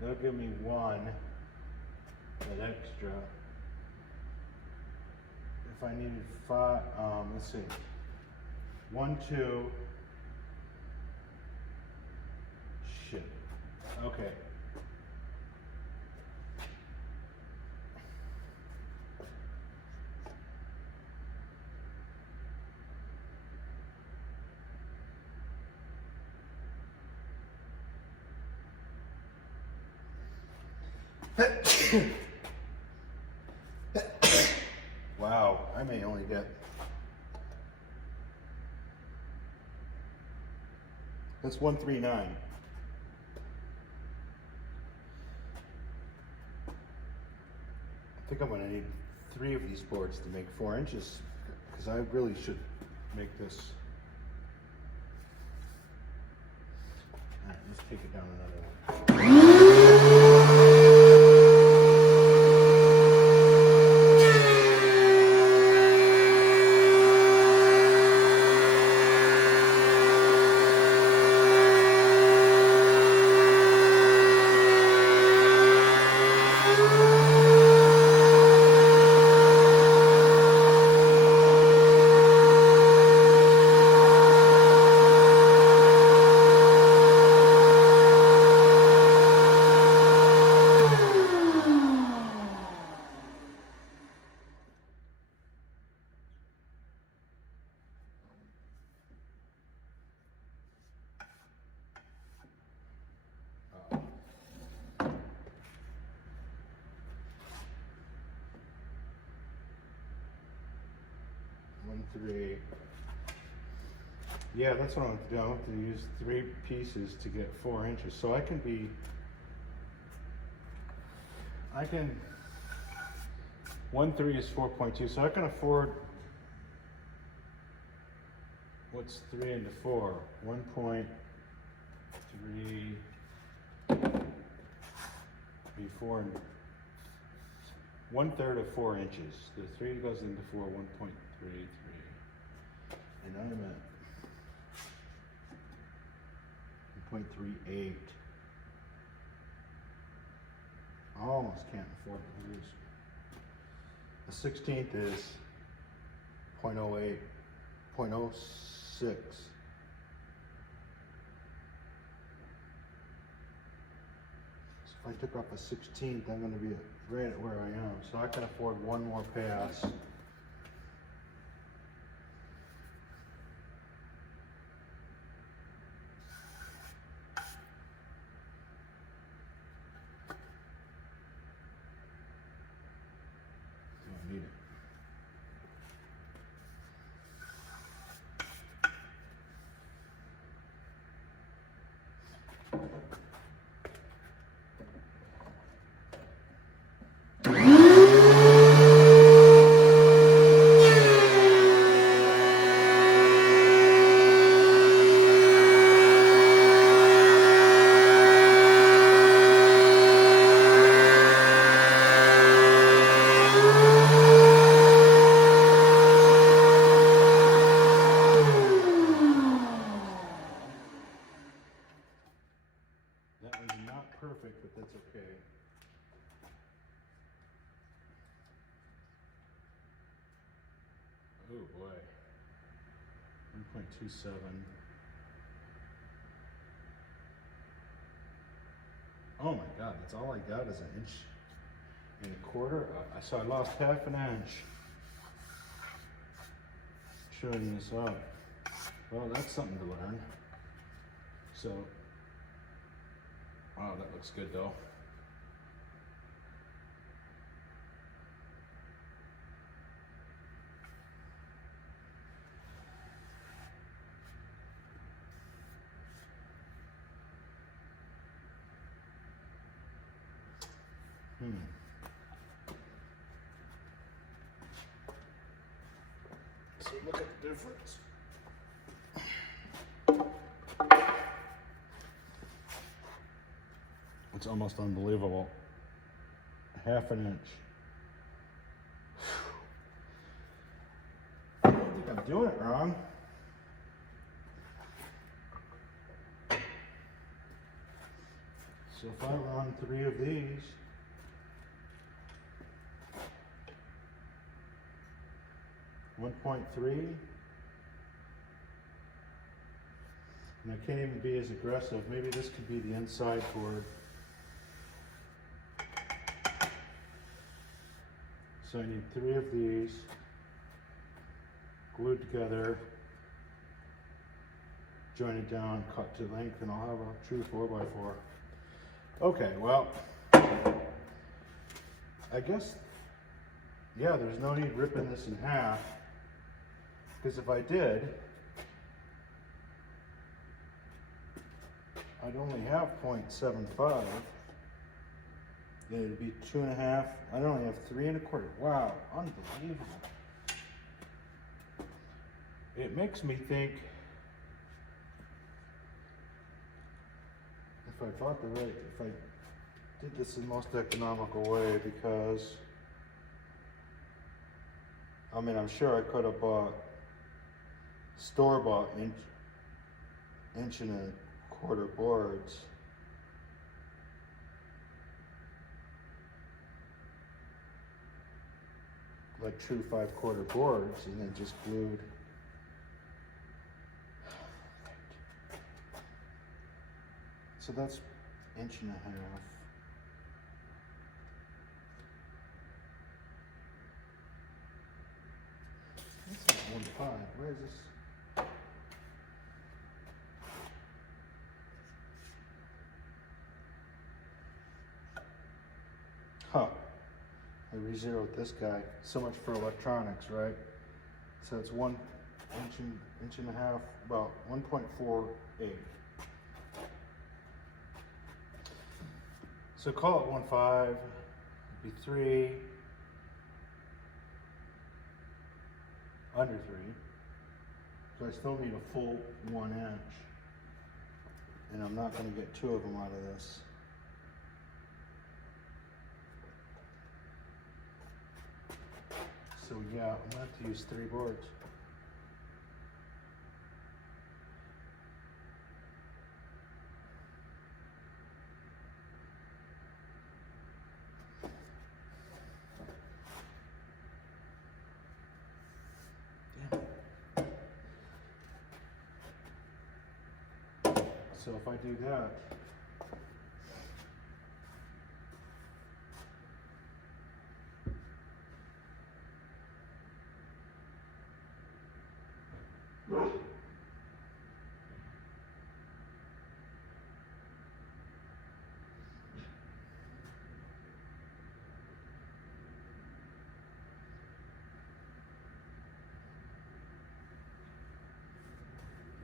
They'll give me 1, that extra. If I needed 5, let's see. 1, 2. Shit. Okay. Wow, I may only get. That's 139. I think I'm gonna need 3 of these boards to make 4 inches, because I really should make this. All right, let's take it down another one. One, 3. Yeah, that's what I'm going to do. I want to use 3 pieces to get 4 inches. So I can 1.3 is 4.2. So I can afford, what's 3 into 4? 1.3 be 4 and 1/3 of 4 inches. The 3 goes into 4, 1.33. And I'm at 1.38. I almost can't afford to lose. A 16th is 0.08, 0.06. So if I took off a 16th, I'm going to be right at where I am. So I can afford 1 more pass. Need it. That was not perfect, but that's okay. Oh boy. 1.27. Oh my God, that's all I got is 1.25 inches. So I lost 1/2 inch. Showing this up. Well, that's something to learn. So, wow, that looks good though. So look at the difference. It's almost unbelievable. Half an inch. I don't think I'm doing it wrong. So if I run 3 of these, .3, and I can't even be as aggressive. Maybe this could be the inside cord. So I need 3 of these glued together, join it down, cut to length, and I'll have a true 4x4. Okay, well, I guess, yeah, there's no need ripping this in half, because if I did, I'd only have 0.75. It'd be 2.5. I'd only have 3 1/4. Wow, unbelievable. It makes me think if I bought the right, if I did this in the most economical way, because I mean, I'm sure I could have bought store-bought inch and 1/4 boards. Like true 5/4 boards, and then just glued. So that's 1.5 inches. That's not 1.5. Where is this? Huh. I re-zeroed this guy. So much for electronics, right? So it's 1 inch and a half, about 1.48. So call it 1.5, it'd be 3, under 3. So I still need a full 1 inch. And I'm not gonna get 2 of them out of this. So yeah, I'm gonna have to use 3 boards. So if I do that,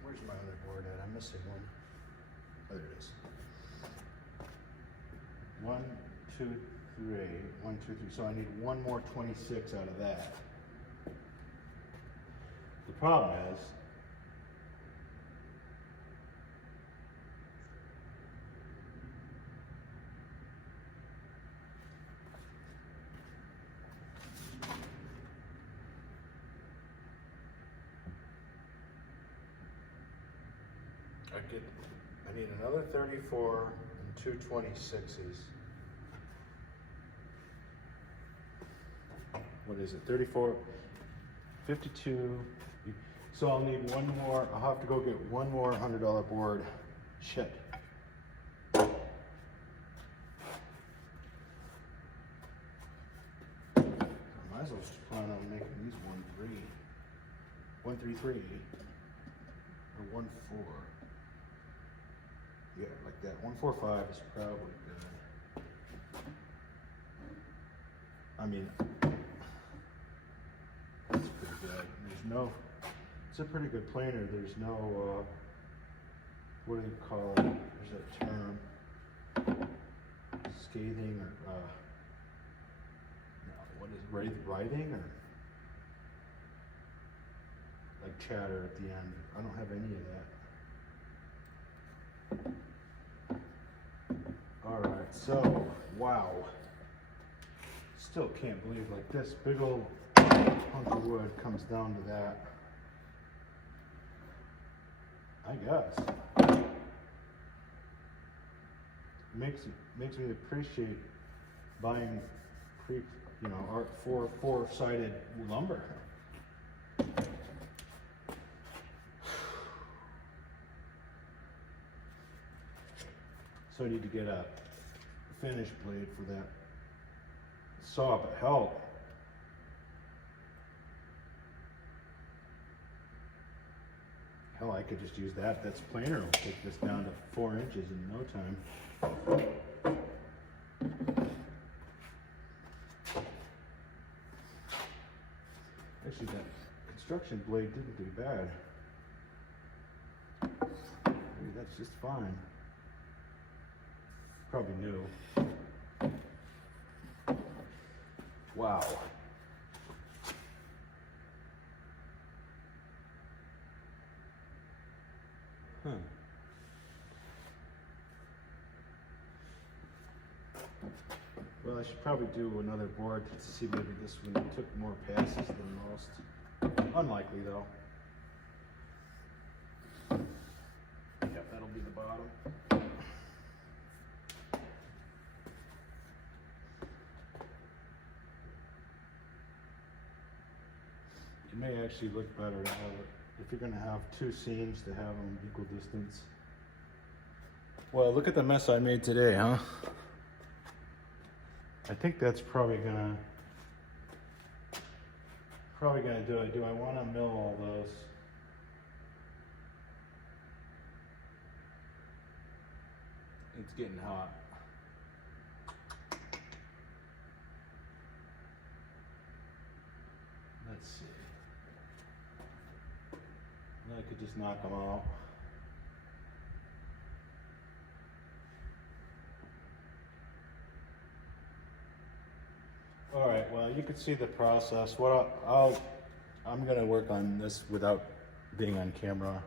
where's my other board at? I'm missing one. Oh, there it is. 1, 2, 3. 1, 2, 3. So I need 1 more 26 out of that. The problem is, I need another 34 and 2 26s. What is it? 34, 52. So I'll need 1 more. I'll have to go get 1 more $100 board. Shit. I might as well just plan on making these 1.3. 1.33 or 1.4. Yeah, like that. 1.45 is probably good. I mean, that's pretty good. It's a pretty good planer. There's no, what do you call it? There's that term, scathing or what is writhing or like chatter at the end. I don't have any of that. All right, so wow. Still can't believe like this big old hunk of wood comes down to that. I guess. Makes me appreciate buying four-sided lumber. So I need to get a finish blade for that saw, but hell, I could just use that. That's planer. I'll take this down to 4 inches in no time. Actually, that construction blade didn't do bad. Maybe that's just fine. Probably new. Wow. Huh. Well, I should probably do another board to see maybe this one took more passes than most. Unlikely though. Yep, that'll be the bottom. It may actually look better to have it, if you're gonna have 2 seams, to have them equal distance. Well, look at the mess I made today, huh? I think that's probably gonna do it. Do I want to mill all those? It's getting hot. Let's see. I could just knock them out. All right, well, you can see the process. I'm gonna work on this without being on camera,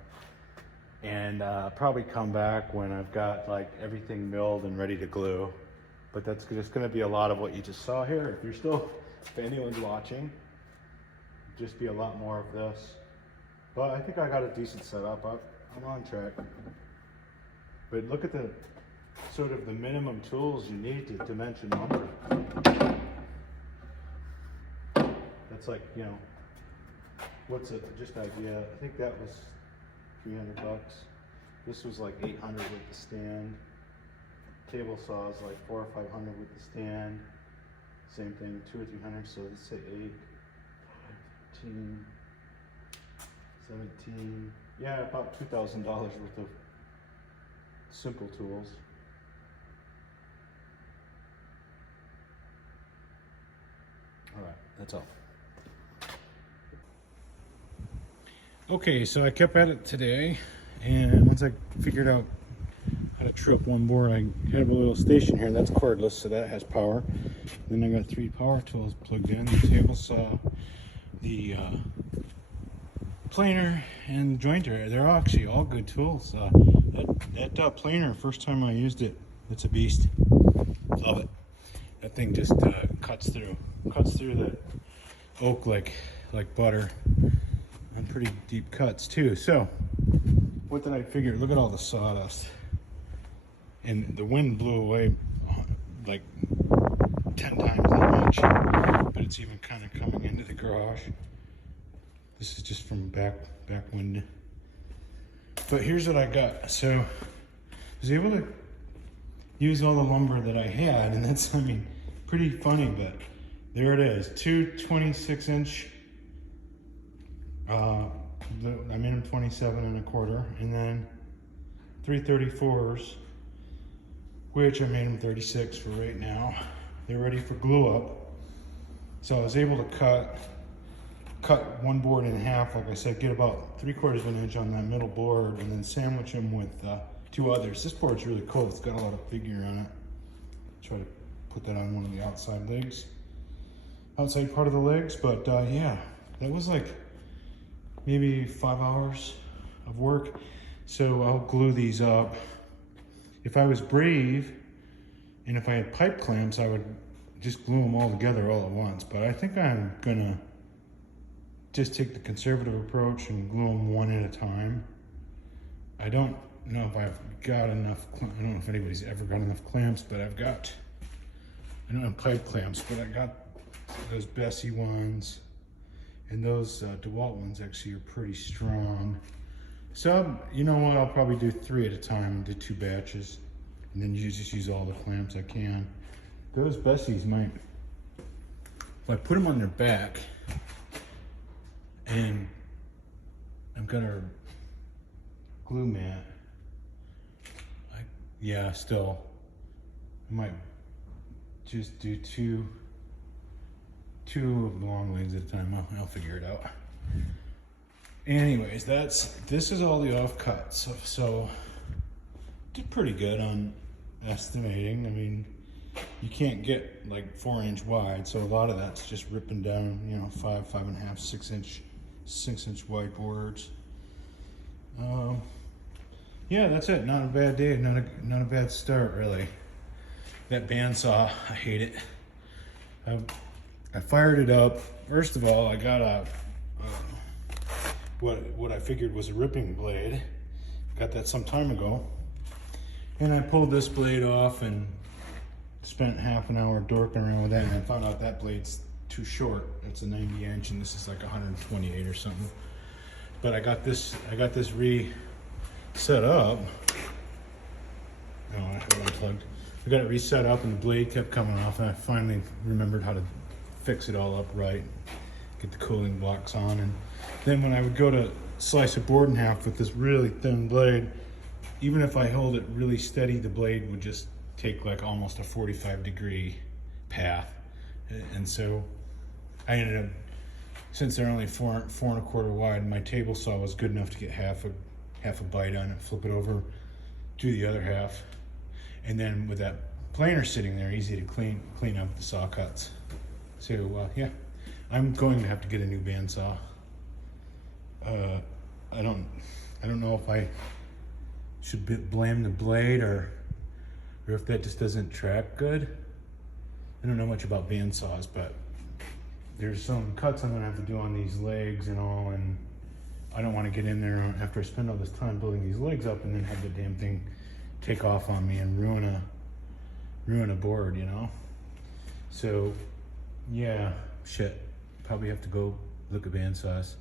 and probably come back when I've got like everything milled and ready to glue. But that's just gonna be a lot of what you just saw here. If anyone's watching, just be a lot more of this. But I think I got a decent setup. I'm on track. But look at the sort of the minimum tools you need to dimension lumber. That's like, what's it, just idea. I think that was $300. This was like 800 with the stand. Table saw is like 400 or 500 with the stand. Same thing, 200 or 300. So let's say 8, 15, 17. Yeah, about $2,000 worth of simple tools. All right, that's all. Okay, so I kept at it today, and once I figured out how to true up one board, I have a little station here that's cordless, so that has power. Then I got 3 power tools plugged in: the table saw, the planer, and jointer. They're actually all good tools. That planer, first time I used it, it's a beast. Love it. That thing just cuts through the oak like butter. And pretty deep cuts too. So what did I figure? Look at all the sawdust, and the wind blew away like 10 times that much, but it's even kind of coming into the garage. This is just from back wind. But here's what I got. So I was able to use all the lumber that I had, and that's, pretty funny, but there it is. 2 26-inch. I made them 27 1/4, and then 3 34s, which I made them 36 for right now. They're ready for glue up. So I was able to cut one board in half, like I said, get about 3/4 of an inch on that middle board, and then sandwich them with 2 others. This board's really cool. It's got a lot of figure on it. Try to put that on one of the outside legs. outside part of the legs. But yeah, that was like maybe 5 hours of work. So I'll glue these up. If I was brave and if I had pipe clamps, I would just glue them all together all at once. But I think I'm gonna just take the conservative approach and glue them one at a time. I don't know if I've got enough, I don't know if anybody's ever got enough clamps, but I don't have pipe clamps, but I got those Bessey ones, and those DeWalt ones actually are pretty strong. So, you know what, I'll probably do 3 at a time and do 2 batches, and then just use all the clamps I can. Those Besseys might, if I put them on their back, and I'm gonna glue mat, yeah, still, I might just do two long legs at a time. I'll figure it out. Anyways, this is all the offcuts. So did pretty good on estimating. I mean, you can't get like 4-inch wide, so a lot of that's just ripping down, you know, 5.5, 6-inch wide boards. Yeah, that's it. Not a bad day. Not a bad start, really. That bandsaw, I hate it. I fired it up. First of all, I got a what I figured was a ripping blade. Got that some time ago, and I pulled this blade off and spent half an hour dorking around with that, and I found out that blade's too short. It's a 90-inch, and this is like 128 or something. But I got this reset up. Oh, I have it unplugged. I got it reset up, and the blade kept coming off, and I finally remembered how to fix it all up right, get the cooling blocks on. And then when I would go to slice a board in half with this really thin blade, even if I hold it really steady, the blade would just take like almost a 45-degree path. And so I ended up, since they're only 4.25 wide, my table saw was good enough to get half a bite on it, flip it over, do the other half. And then with that planer sitting there, easy to clean up the saw cuts. So yeah, I'm going to have to get a new bandsaw. I don't know if I should blame the blade or if that just doesn't track good. I don't know much about bandsaws, but there's some cuts I'm gonna have to do on these legs and all, and I don't want to get in there after I spend all this time building these legs up and then have the damn thing take off on me and ruin a board, you know? So yeah, shit, probably have to go look at bandsaws.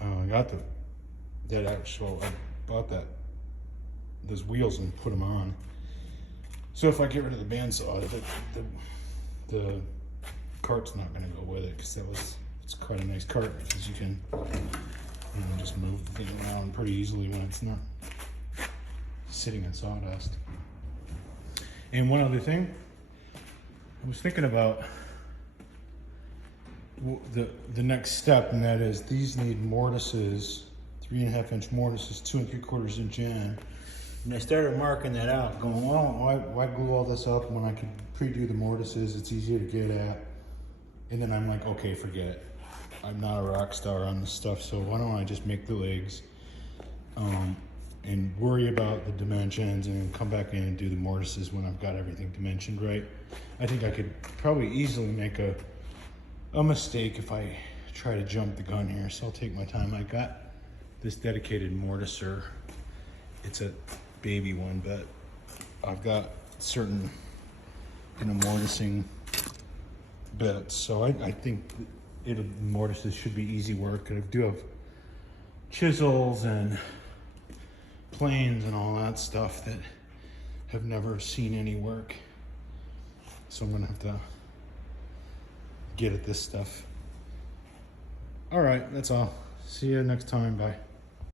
I got I bought those wheels and put them on. So if I get rid of the bandsaw, the cart's not gonna go with it, because it's quite a nice cart, because you can, you know, just move the thing around pretty easily when it's not sitting in sawdust. And one other thing, I was thinking about the next step, and that is these need mortises, 3.5-inch mortises, 2 3/4 inch in. And I started marking that out, going, well, why glue all this up when I could pre-do the mortises? It's easier to get at. And then I'm like, okay, forget it. I'm not a rock star on this stuff, so why don't I just make the legs and worry about the dimensions and then come back in and do the mortises when I've got everything dimensioned right. I think I could probably easily make a mistake if I try to jump the gun here, so I'll take my time. I got this dedicated mortiser. It's a baby one, but I've got certain, you know, mortising bits, so I think mortises should be easy work. And I do have chisels and planes and all that stuff that have never seen any work, so I'm gonna have to get at this stuff. All right, that's all. See you next time. Bye.